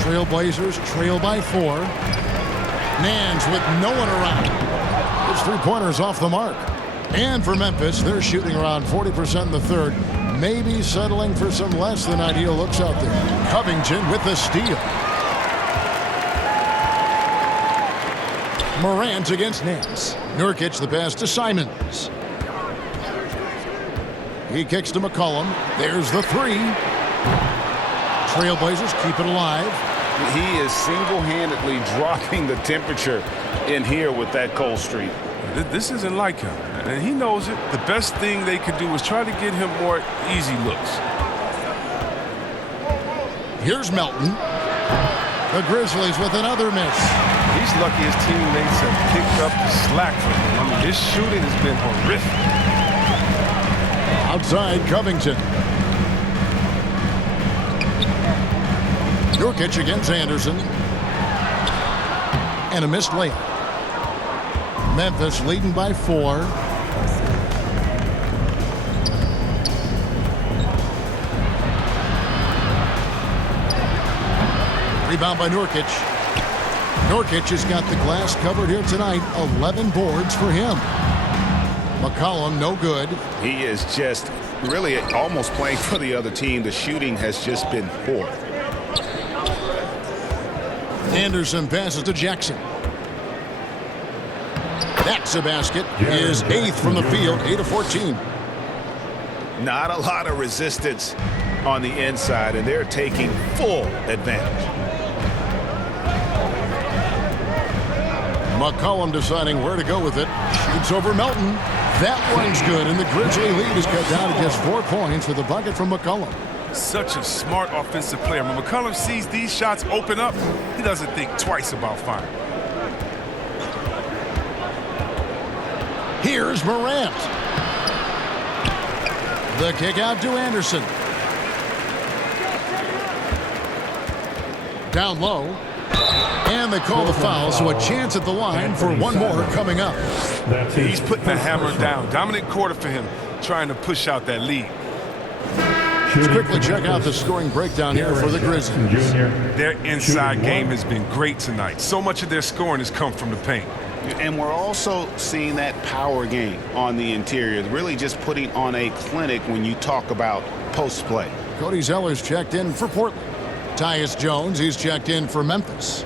Trailblazers trail by 4. Nance with no one around. His three-pointers off the mark. And for Memphis, they're shooting around 40% in the third. Maybe settling for some less than ideal looks out there. Covington with the steal. Morant against Nance. Nurkic the pass to Simons. He kicks to McCollum. There's the 3. Trailblazers keep it alive. He is single-handedly dropping the temperature in here with that cold streak. This isn't like him, and he knows it. The best thing they could do is try to get him more easy looks. Here's Melton. The Grizzlies with another miss. He's lucky his teammates have picked up the slack for him. I mean, his shooting has been horrific. Outside Covington. Nurkic against Anderson. And a missed layup. Memphis leading by 4. Rebound by Nurkic. Nurkic has got the glass covered here tonight. 11 boards for him. McCollum, no good. He is just really almost playing for the other team. The shooting has just been poor. Anderson passes to Jackson. That's a basket. His 8th from the field, 8 of 14. Not a lot of resistance on the inside, and they're taking full advantage. McCollum deciding where to go with it. Shoots over Melton. That one's good, and the Grizzly lead is cut down to just 4 points with a bucket from McCollum. Such a smart offensive player. When McCollum sees these shots open up, he doesn't think twice about firing. Here's Morant. The kick out to Anderson. Down low. And they call the foul, so a chance at the line for one more coming up. He's putting the hammer down. Dominant quarter for him, trying to push out that lead. Let's quickly check out the scoring breakdown here for the Grizzlies. Their inside game has been great tonight. So much of their scoring has come from the paint. And we're also seeing that power game on the interior, really just putting on a clinic when you talk about post play. Cody Zeller's checked in for Portland. Tyus Jones, he's checked in for Memphis.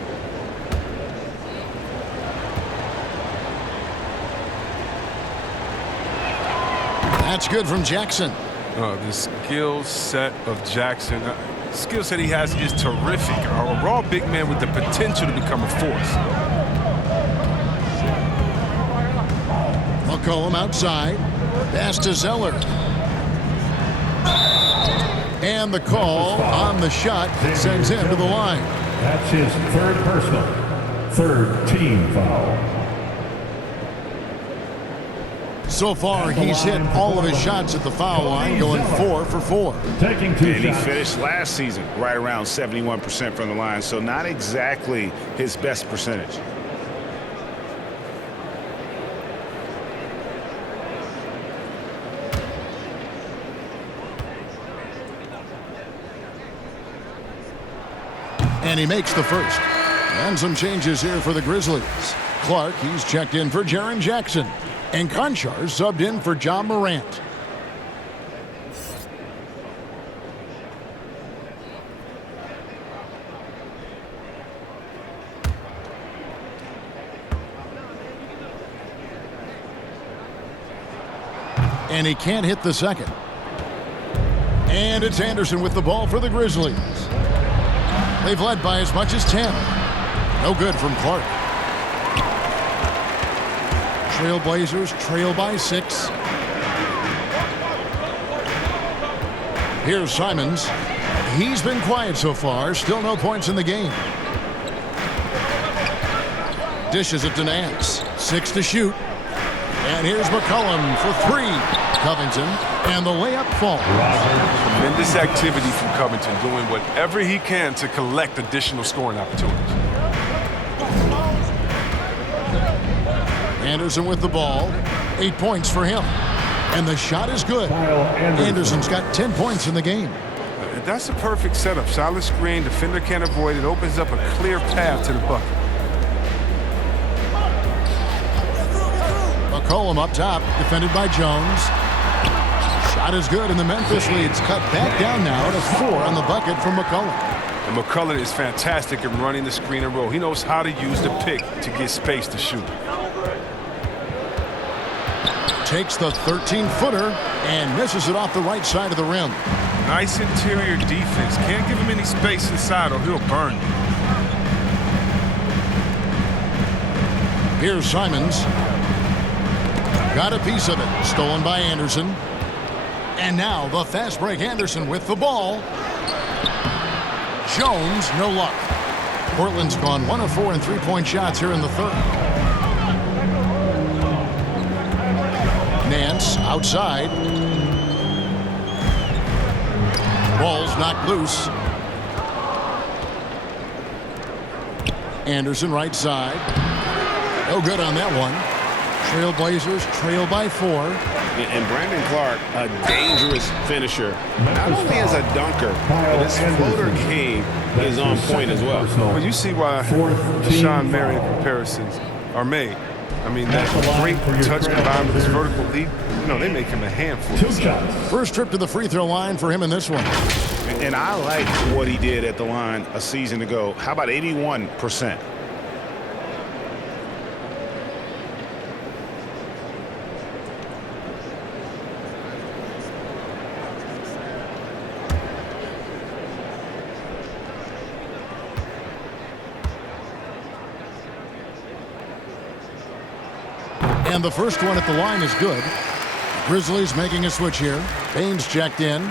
That's good from Jackson. The skill set of Jackson, skill set he has is terrific. A raw big man with the potential to become a force. McCollum outside. Pass to Zeller. And the call on the shot sends him to the line. That's his 3rd personal, 3rd team foul. So far, he's hit all of his shots at the foul line, going 4 for 4. Taking 2 And shots. he finished last season right around 71% from the line, so not exactly his best percentage. And he makes the first. And some changes here for the Grizzlies. Clark, he's checked in for Jaren Jackson. And Conchar subbed in for John Morant. And he can't hit the second. And it's Anderson with the ball for the Grizzlies. They've led by as much as 10. No good from Clark. Trailblazers trail by 6. Here's Simons. He's been quiet so far. Still no points in the game. Dishes it to Nance. 6 to shoot. And here's McCollum for 3. Covington. And the layup falls. Tremendous activity from Covington, doing whatever he can to collect additional scoring opportunities. Anderson with the ball. 8 points for him. And the shot is good. Anderson's got 10 points in the game. That's a perfect setup. Solid screen, defender can't avoid it. Opens up a clear path to the bucket. McCollum up top, defended by Jones. Shot is good, and the Memphis lead's cut back down now to 4 on the bucket from McCollum. And McCollum is fantastic at running the screen and roll. He knows how to use the pick to get space to shoot. Takes the 13-footer and misses it off the right side of the rim. Nice interior defense. Can't give him any space inside or he'll burn you. Here's Simons. Got a piece of it. Stolen by Anderson. And now the fast break. Anderson with the ball. Jones, no luck. Portland's gone 1 of 4 in three-point shots here in the third. Nance outside. Ball's knocked loose. Anderson right side. No good on that one. Trailblazers trail by 4. And Brandon Clark, a dangerous finisher, not only as a dunker, but his floater game is on point as well. Well, you see why the Sean Marion comparisons are made. I mean, that great touch combined with his vertical leap, you know, they make him a handful. First trip to the free throw line for him in this one. And I like what he did at the line a season ago. How about 81%? And the first one at the line is good. Grizzlies making a switch here. Baines checked in.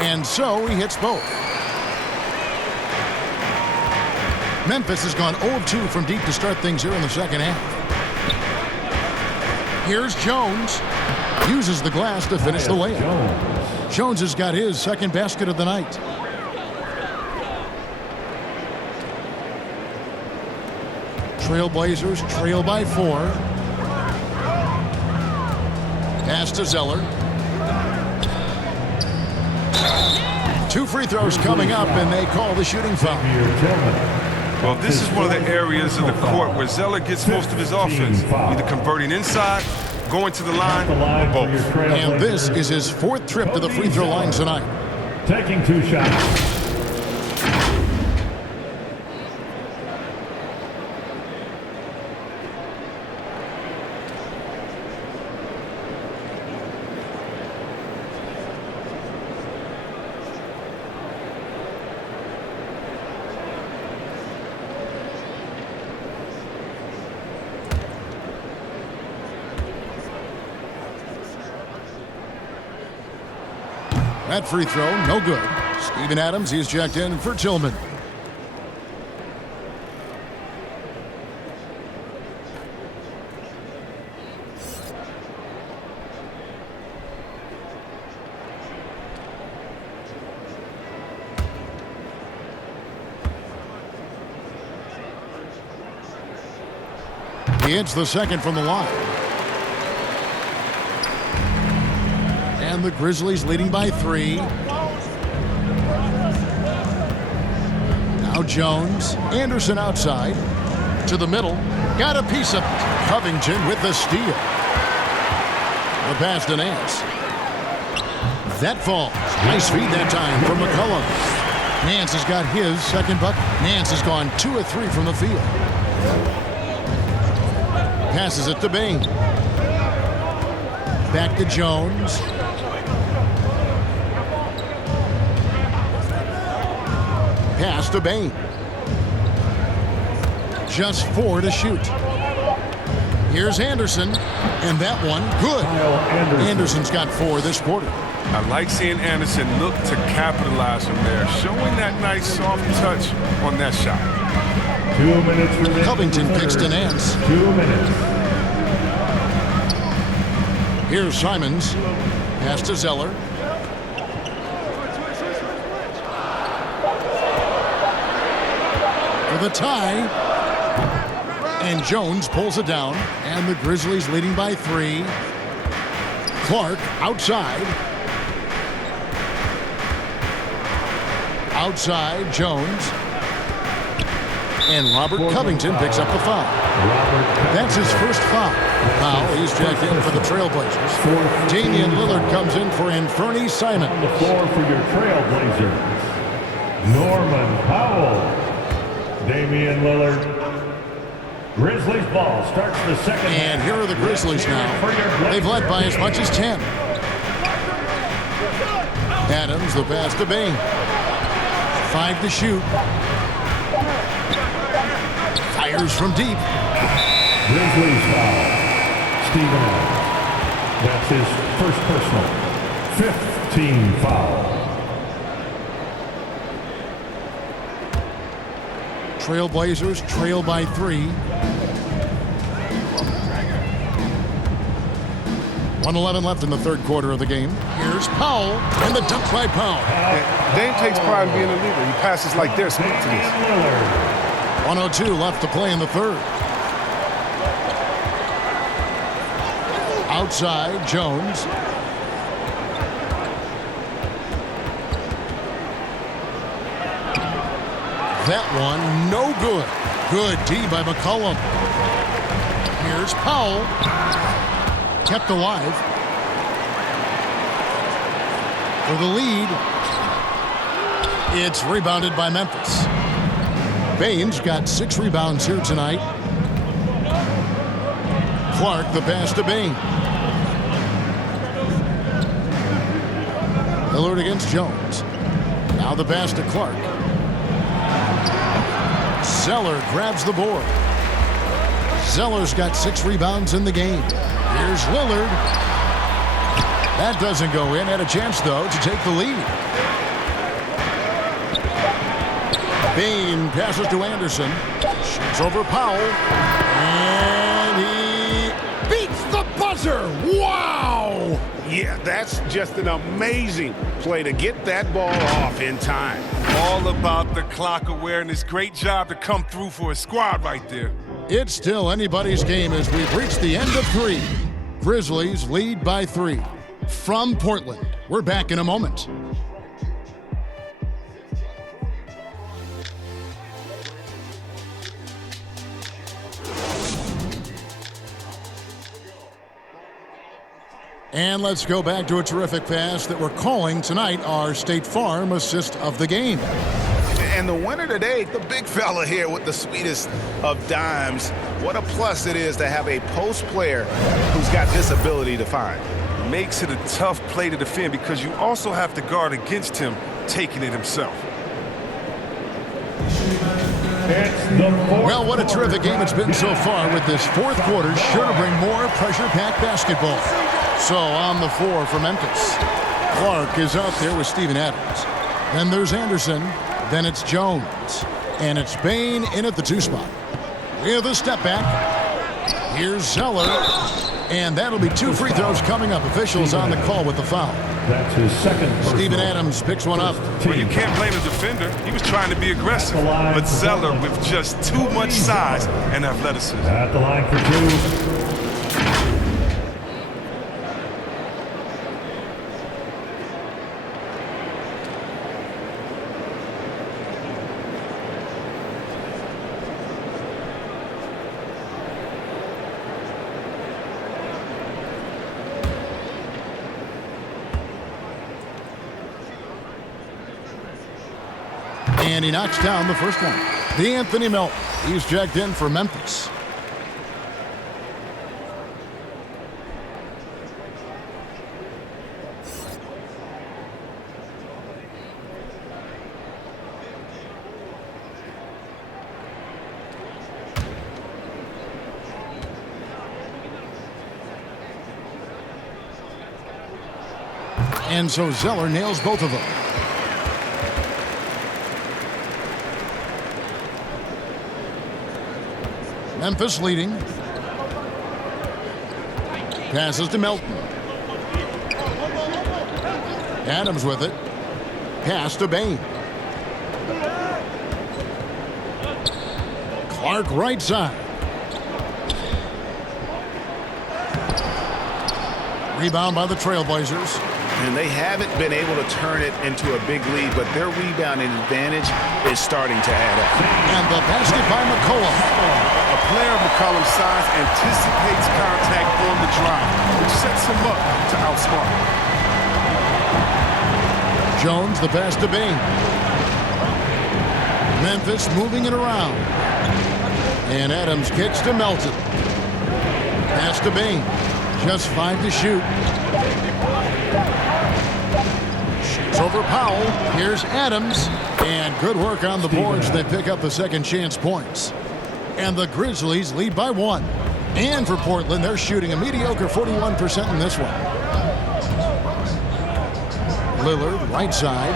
And so he hits both. Memphis has gone 0 of 2 from deep to start things here in the second half. Here's Jones. Uses the glass to finish the layup. Jones has got his second basket of the night. Trailblazers trail by 4. Pass to Zeller. 2 free throws coming up, and they call the shooting foul. Well, this is one of the areas of the court where Zeller gets most of his offense, either converting inside, going to the line, or both. And this is his 4th trip to the free throw line tonight. Taking 2 shots. That free throw, no good. Steven Adams, he's checked in for Tillman. He hits the second from the line. And the Grizzlies leading by 3. Now Jones. Anderson outside. To the middle. Got a piece of it. Covington with the steal. The pass to Nance. That falls. Nice feed that time from McCollum. Nance has got his second bucket. Nance has gone 2 of 3 from the field. Passes it to Bain. Back to Jones. Pass to Bain. Just 4 to shoot. Here's Anderson. And that one, good. Anderson's got 4 this quarter. I like seeing Anderson look to capitalize from there, showing that nice soft touch on that shot. 2 minutes remaining. Covington picks to Nance. 2 minutes. Here's Simons. Pass to Zeller. For the tie. And Jones pulls it down. And the Grizzlies leading by 3. Clark outside. Outside, Jones. And Robert Covington picks up the foul. That's his first foul. He's checked in for the Trailblazers. Damian Lillard comes in for Anthony Simons. On the floor for your Trailblazers, Norman Powell. Damian Lillard. Grizzlies ball starts the second. And here are the Grizzlies now. They've led by as much as 10. Adams, the pass to Bain. 5 to shoot. Fires from deep. Grizzlies foul. Steven Adams. That's his first personal. 5th team foul. Trailblazers trail by 3. 1:11 left in the third quarter of the game. Here's Powell, and the dunk by Powell. Dame takes pride in being a leader. He passes like this. Speak to this. 1:02 left to play in the third. Outside, Jones. That one, no good. Good D by McCollum. Here's Powell. Kept alive. For the lead. It's rebounded by Memphis. Baines got 6 rebounds here tonight. Clark, the pass to Bain. Lillard against Jones. Now the pass to Clark. Zeller grabs the board. Zeller's got 6 rebounds in the game. Here's Lillard. That doesn't go in. Had a chance, though, to take the lead. Bain passes to Anderson. Shoots over Powell. And he beats the buzzer. Wow! Yeah, that's just an amazing play to get that ball off in time. All about the clock awareness. Great job to come through for a squad right there. It's still anybody's game as we've reached the end of 3. Grizzlies lead by 3. From Portland, we're back in a moment. And let's go back to a terrific pass that we're calling tonight our State Farm assist of the game. And the winner today, the big fella here with the sweetest of dimes. What a plus it is to have a post player who's got this ability to find. Makes it a tough play to defend because you also have to guard against him taking it himself. Well, what a terrific game it's been so far, with this fourth quarter sure to bring more pressure-packed basketball. So on the floor for Memphis, Clark is out there with Steven Adams. Then there's Anderson. Then it's Jones. And it's Bain in at the 2 spot. With a step back. Here's Zeller. And that'll be 2 free throws coming up. Officials on the call with the foul. That's his second. Steven Adams picks one up. Well, you can't blame the defender. He was trying to be aggressive. But Zeller with just too much size and athleticism. At the line for 2. And he knocks down the first one. Anthony Melton. He's checked in for Memphis. And so Zeller nails both of them. Memphis leading. Passes to Melton. Adams with it. Pass to Bain. Clark right side. Rebound by the Trailblazers. And they haven't been able to turn it into a big lead, but their rebounding advantage is starting to add up. And the basket by McCollum. A player of McCollum's size anticipates contact on the drive, which sets him up to outsmart. Jones, the pass to Bain. Memphis moving it around. And Adams kicks to Melton. Pass to Bain. Just 5 to shoot. Shoots over Powell. Here's Adams. And good work on the boards. They pick up the second chance points. And the Grizzlies lead by 1. And for Portland, they're shooting a mediocre 41% in this one. Lillard, right side.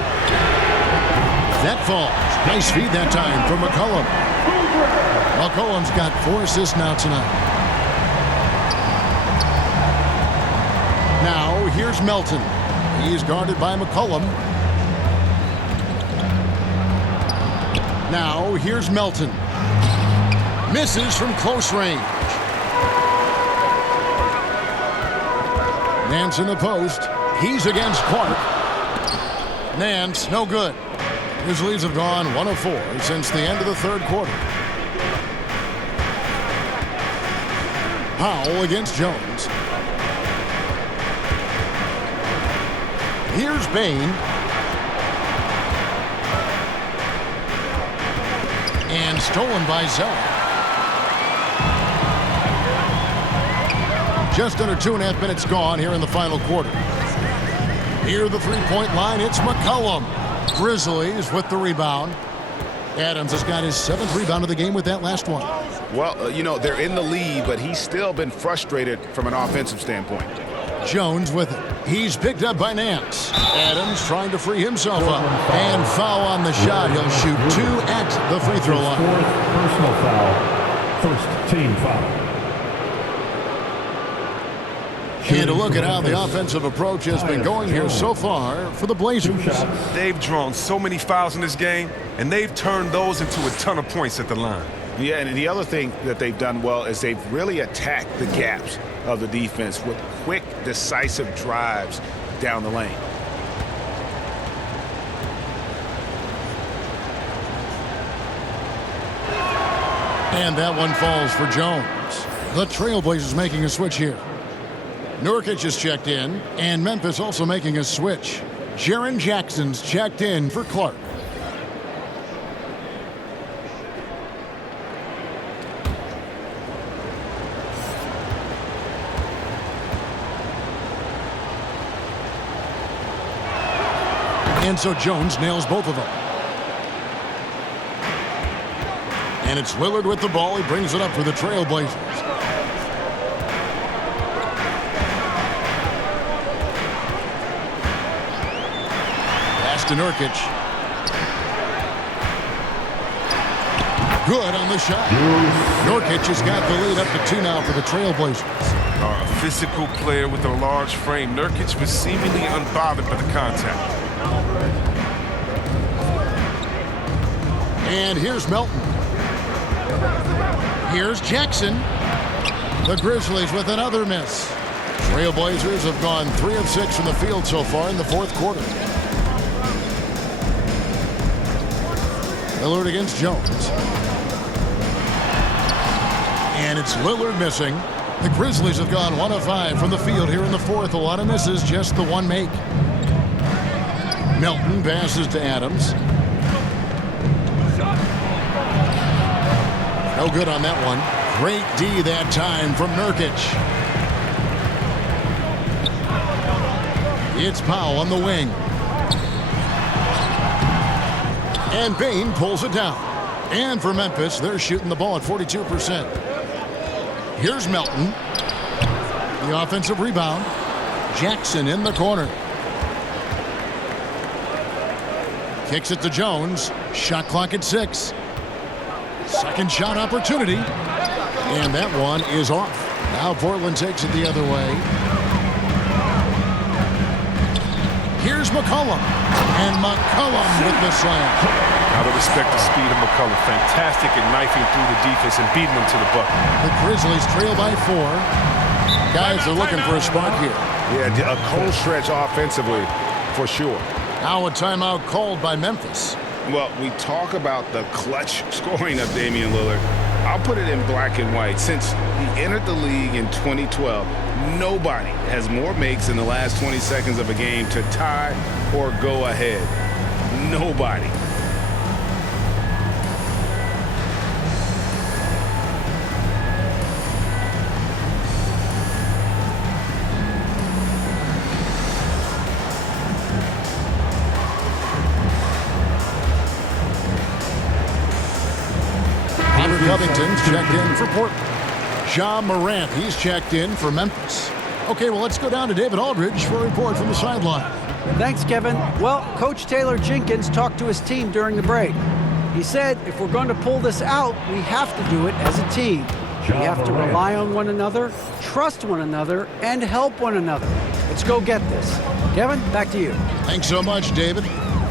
That falls. Nice feed that time from McCollum. McCollum's got 4 assists now tonight. here's Melton. He's guarded by McCollum. Now, here's Melton. Misses from close range. Nance in the post. He's against Clark. Nance, no good. Grizzlies have gone 1 of 4 since the end of the third quarter. Powell against Jones. Here's Bain. And stolen by Zell. Just under 2.5 minutes gone here in the final quarter. Near the three-point line, it's McCollum. Grizzlies with the rebound. Adams has got his 7th rebound of the game with that last one. Well, you know, they're in the lead, but he's still been frustrated from an offensive standpoint. Jones with it. He's picked up by Nance. Adams trying to free himself up. And foul on the shot. He'll shoot 2 at the free throw line. 4th personal foul. First team foul. And a look at how the offensive approach has been going here so far for the Blazers. They've drawn so many fouls in this game, and they've turned those into a ton of points at the line. Yeah, and the other thing that they've done well is they've really attacked the gaps of the defense with quick, decisive drives down the lane. And that one falls for Jones. The Trailblazers making a switch here. Nurkic is checked in, and Memphis also making a switch. Jaren Jackson's checked in for Clark. And so Jones nails both of them. And it's Lillard with the ball. He brings it up for the Trailblazers. To Nurkic. Good on the shot. Nurkic has got the lead up to 2 now for the Trailblazers. A physical player with a large frame. Nurkic was seemingly unbothered by the contact. And here's Melton. Here's Jackson. The Grizzlies with another miss. Trailblazers have gone 3 of 6 from the field so far in the fourth quarter. Lillard against Jones. And it's Lillard missing. The Grizzlies have gone 1 of 5 from the field here in the fourth. A lot of misses, just the one make. Melton passes to Adams. No good on that one. Great D that time from Nurkic. It's Powell on the wing. And Bain pulls it down. And for Memphis, they're shooting the ball at 42%. Here's Melton. The offensive rebound. Jackson in the corner. Kicks it to Jones. Shot clock at 6. Second shot opportunity. And that one is off. Now Portland takes it the other way. Here's McCollum. And McCollum with the slam. Gotta respect the speed of McCollum. Fantastic at knifing through the defense and beating them to the bucket. The Grizzlies trail by 4. Guys are looking for a spark here. Yeah, a cold stretch offensively for sure. Now a timeout called by Memphis. Well, we talk about the clutch scoring of Damian Lillard. I'll put it in black and white. Since he entered the league in 2012, nobody has more makes in the last 20 seconds of a game to tie or go ahead. Nobody. Covington's checked in for Portland. Ja Morant, he's checked in for Memphis. Okay, well, let's go down to David Aldridge for a report from the sideline. Thanks, Kevin. Well, Coach Taylor Jenkins talked to his team during the break. He said, if we're going to pull this out, we have to do it as a team. We have to rely on one another, trust one another, and help one another. Let's go get this. Kevin, back to you. Thanks so much, David.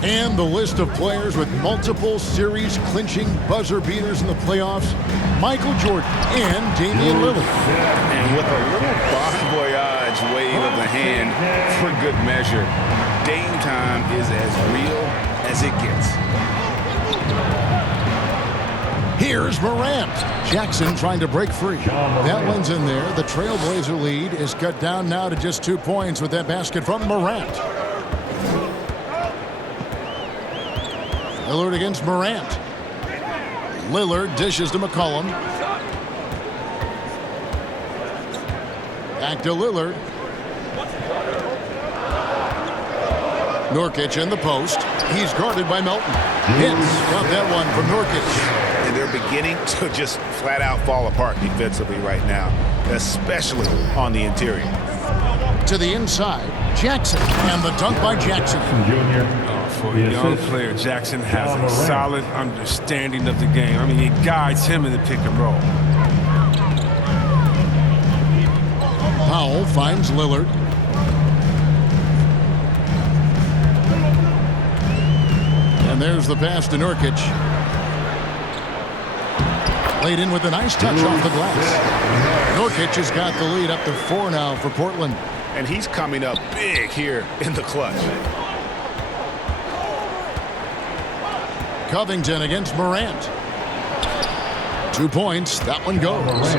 And the list of players with multiple series-clinching buzzer beaters in the playoffs: Michael Jordan and Damian Lillard. And with a little bon voyage wave of the hand for good measure, Dame time is as real as it gets. Here's Morant. Jackson trying to break free. That one's in there. The Trailblazer lead is cut down now to just 2 points with that basket from Morant. Lillard against Morant. Lillard dishes to McCollum. Back to Lillard. Nurkic in the post. He's guarded by Melton. Hits. Got that one from Nurkic. And they're beginning to just flat out fall apart defensively right now, especially on the interior. To the inside, Jackson, and the dunk by Jackson. For a young player, Jackson has a solid understanding of the game. I mean, he guides him in the pick and roll. Powell finds Lillard. And there's the pass to Nurkic. Laid in with a nice touch off the glass. Nurkic has got the lead up to 4 now for Portland. And he's coming up big here in the clutch. Covington against Morant. 2 points. That one goes.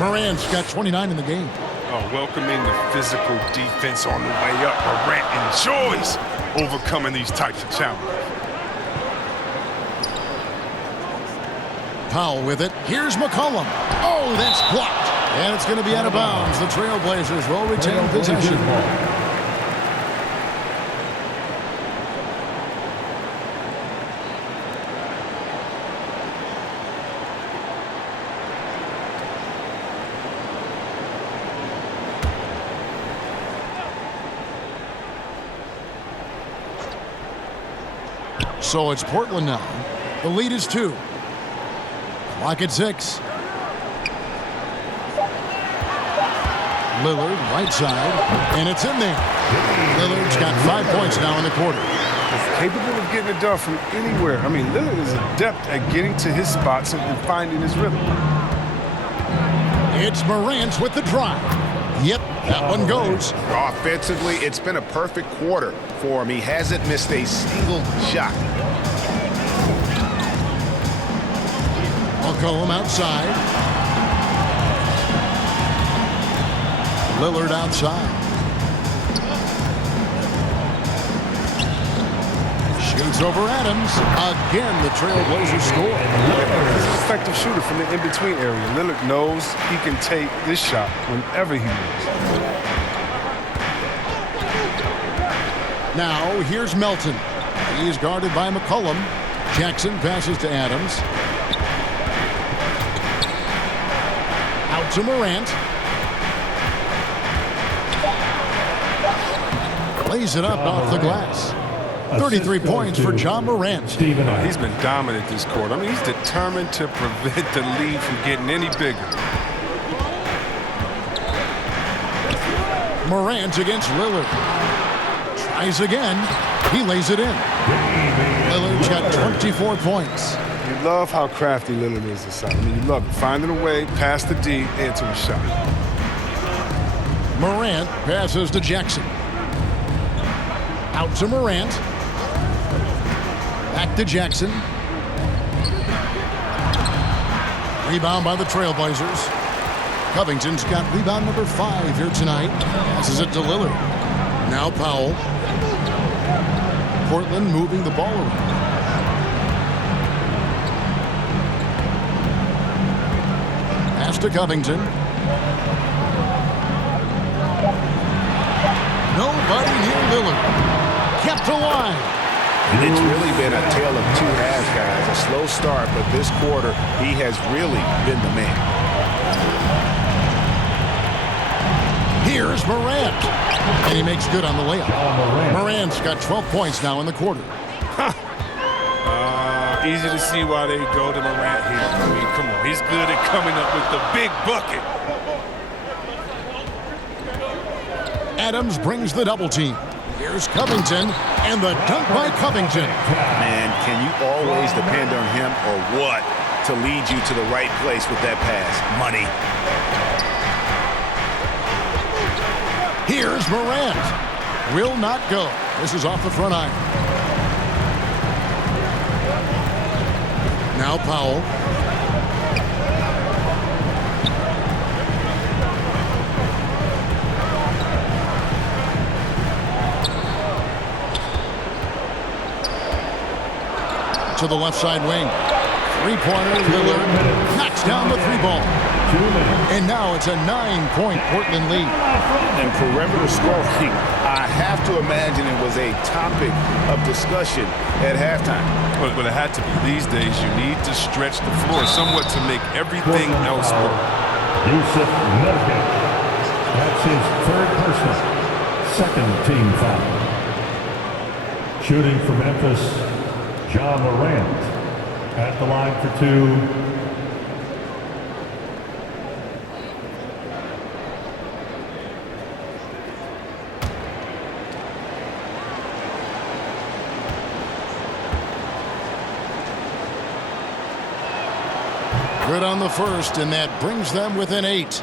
Morant's got 29 in the game. Oh, welcoming the physical defense on the way up. Morant enjoys overcoming these types of challenges. Powell with it. Here's McCollum. Oh, that's blocked. And it's going to be out of bounds. The Trailblazers will retain possession. So it's Portland now. The lead is 2. Clock at 6. Lillard, right side, and it's in there. Lillard's got 5 points now in the quarter. He's capable of getting it done from anywhere. I mean, Lillard is adept at getting to his spots and finding his rhythm. It's Morant with the drive. Yep, that one goes. Offensively, it's been a perfect quarter for him. He hasn't missed a single shot. McCollum outside. Lillard outside. Shoots over Adams. Again, the Trailblazers score. He's an effective shooter from the in-between area. Lillard knows he can take this shot whenever he wants. Now, here's Melton. He's guarded by McCollum. Jackson passes to Adams. Out to Morant. Lays it up off the glass. 33 points for John Morant. He's been dominant this quarter. I mean, he's determined to prevent the lead from getting any bigger. Morant against Lillard. Tries again. He lays it in. Lillard's got 24 points. You love how crafty Lillard is this side. I mean, you love it. Finding a way past the D into a shot. Morant passes to Jackson. Out to Morant. Back to Jackson. Rebound by the Trailblazers. Covington's got rebound number 5 here tonight. Passes it to Lillard. Now Powell. Portland moving the ball around. Pass to Covington. Nobody near Lillard. Kept alive. And it's really been a tale of 2 halves, guys. A slow start, but this quarter, he has really been the man. Here's Morant. And he makes good on the layup. Morant's got 12 points now in the quarter. Easy to see why they go to Morant here. I mean, come on. He's good at coming up with the big bucket. Adams brings the double team. Here's Covington, and the dunk by Covington. Man, can you always depend on him or what to lead you to the right place with that pass? Money. Here's Morant. Will not go. This is off the front iron. Now Powell. To the left side wing. Three-pointer, Lillard knocks down the three ball. And now it's a 9-point Portland lead. And perimeter scoring, I have to imagine it was a topic of discussion at halftime. But it had to be. These days, you need to stretch the floor somewhat to make everything else work. Yusuf Nurkic. That's his third personal. Second team foul. Shooting for Memphis, Ja Morant at the line for two. Good on the first, and that brings them within 8.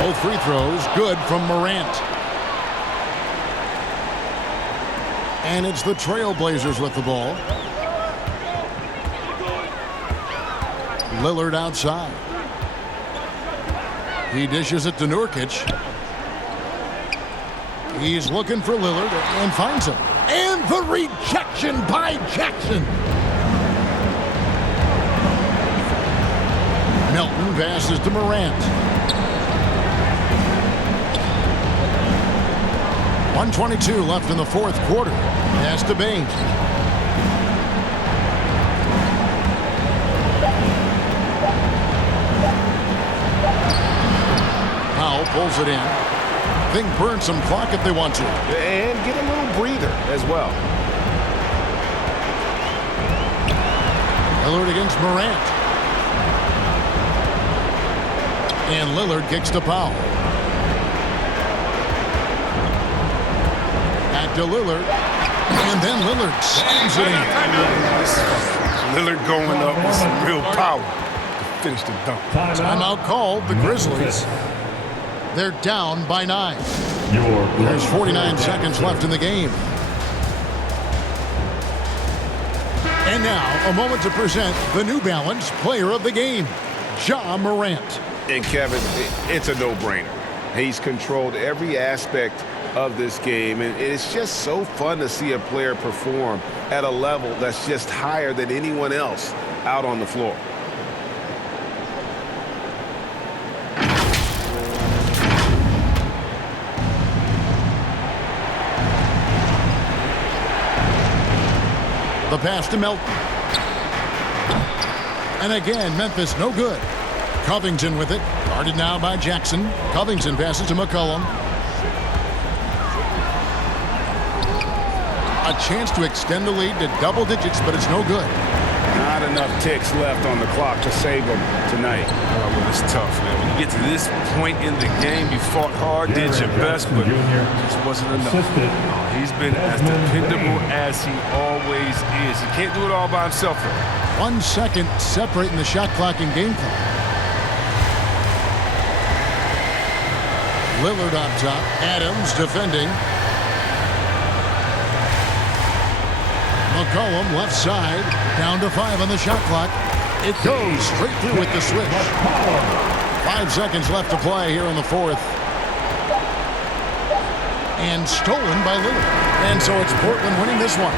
Both free throws good from Morant. And it's the Trailblazers with the ball. Lillard outside. He dishes it to Nurkic. He's looking for Lillard and finds him. And the rejection by Jackson. Melton passes to Morant. 1:22 left in the fourth quarter. Pass to Baines. Powell pulls it in. They can burn some clock if they want to. And get a little breather as well. Lillard against Morant. And Lillard kicks to Powell. Back to Lillard. And then Lillard slams it in. Lillard going up with some real power to finish the dunk. Timeout called. The Grizzlies. They're down by 9. There's 49 seconds left in the game. And now, a moment to present the New Balance Player of the Game, Ja Morant. And Kevin, it's a no-brainer. He's controlled every aspect of this game, and it's just so fun to see a player perform at a level that's just higher than anyone else out on the floor. The pass to Melton. And again, Memphis no good. Covington with it. Guarded now by Jackson. Covington passes to McCollum. A chance to extend the lead to double digits, but it's no good. Not enough ticks left on the clock to save them tonight. Oh, well, it's tough, man. When you get to this point in the game, you fought hard, did your best, but it just wasn't enough. He's been as dependable as he always is. He can't do it all by himself, though. 1 second separating the shot clock and game clock. Lillard on top. Adams defending. McCollum left side. Down to 5 on the shot clock. It goes straight through with the switch. 5 seconds left to play here in the fourth. And stolen by Lillard. And so it's Portland winning this one.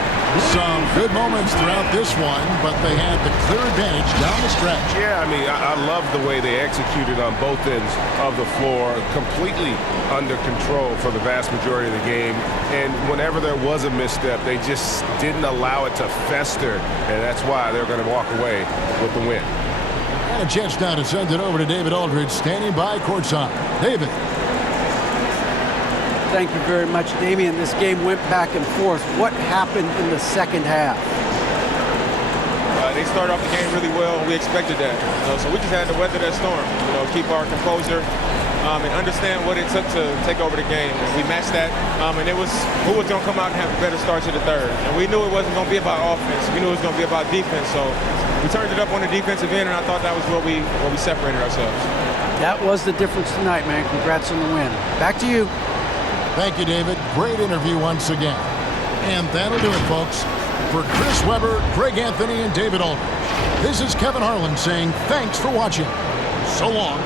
Some good moments throughout this one, but they had the clear advantage down the stretch. Yeah, I mean, I love the way they executed on both ends of the floor, completely under control for the vast majority of the game. And whenever there was a misstep, they just didn't allow it to fester, and that's why they're going to walk away with the win. And a chance now to send it over to David Aldridge, standing by courtside. David. Thank you very much, Damian. This game went back and forth. What happened in the second half? They started off the game really well, and we expected that. So we just had to weather that storm, keep our composure and understand what it took to take over the game. And we matched that, and it was who was going to come out and have a better start to the third. And we knew it wasn't going to be about offense. We knew it was going to be about defense. So we turned it up on the defensive end, and I thought that was where we separated ourselves. That was the difference tonight, man. Congrats on the win. Back to you. Thank you, David. Great interview once again. And that'll do it, folks. For Chris Webber, Greg Anthony, and David Aldridge, this is Kevin Harlan saying thanks for watching. So long.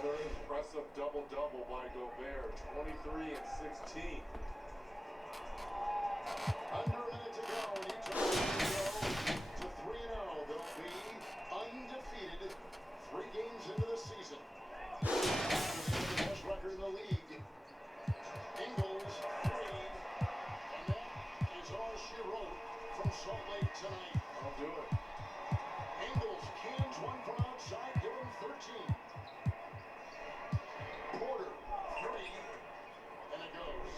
Another impressive double-double by Gobert, 23 and 16. Under a minute to go, and Utah to 3-0. They'll be undefeated 3 games into the season. The best record in the league. Ingles 3, and that is all she wrote from Salt Lake tonight. I'll do it. Ingles cans one from outside, give him 13. Porter, 3, and it goes.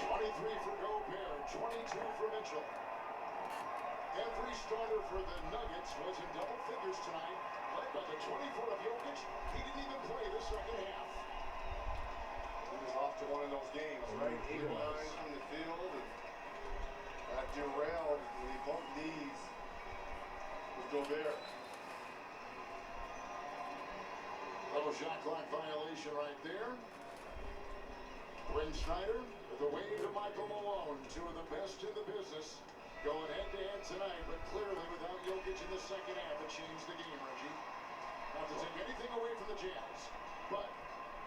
23 for Gobert, 22 for Mitchell. Every starter for the Nuggets was in double figures tonight, led by the 24 of Jokic. He didn't even play the second half. He was off to one of those games, right? 8 lines from the field, and got derailed when he bumped knees. Gobert. Little shot clock violation right there. Quinn Snyder with a wave to Michael Malone. 2 of the best in the business going head-to-head tonight, but clearly without Jokic in the second half, it changed the game, Reggie. Not to take anything away from the Jazz, but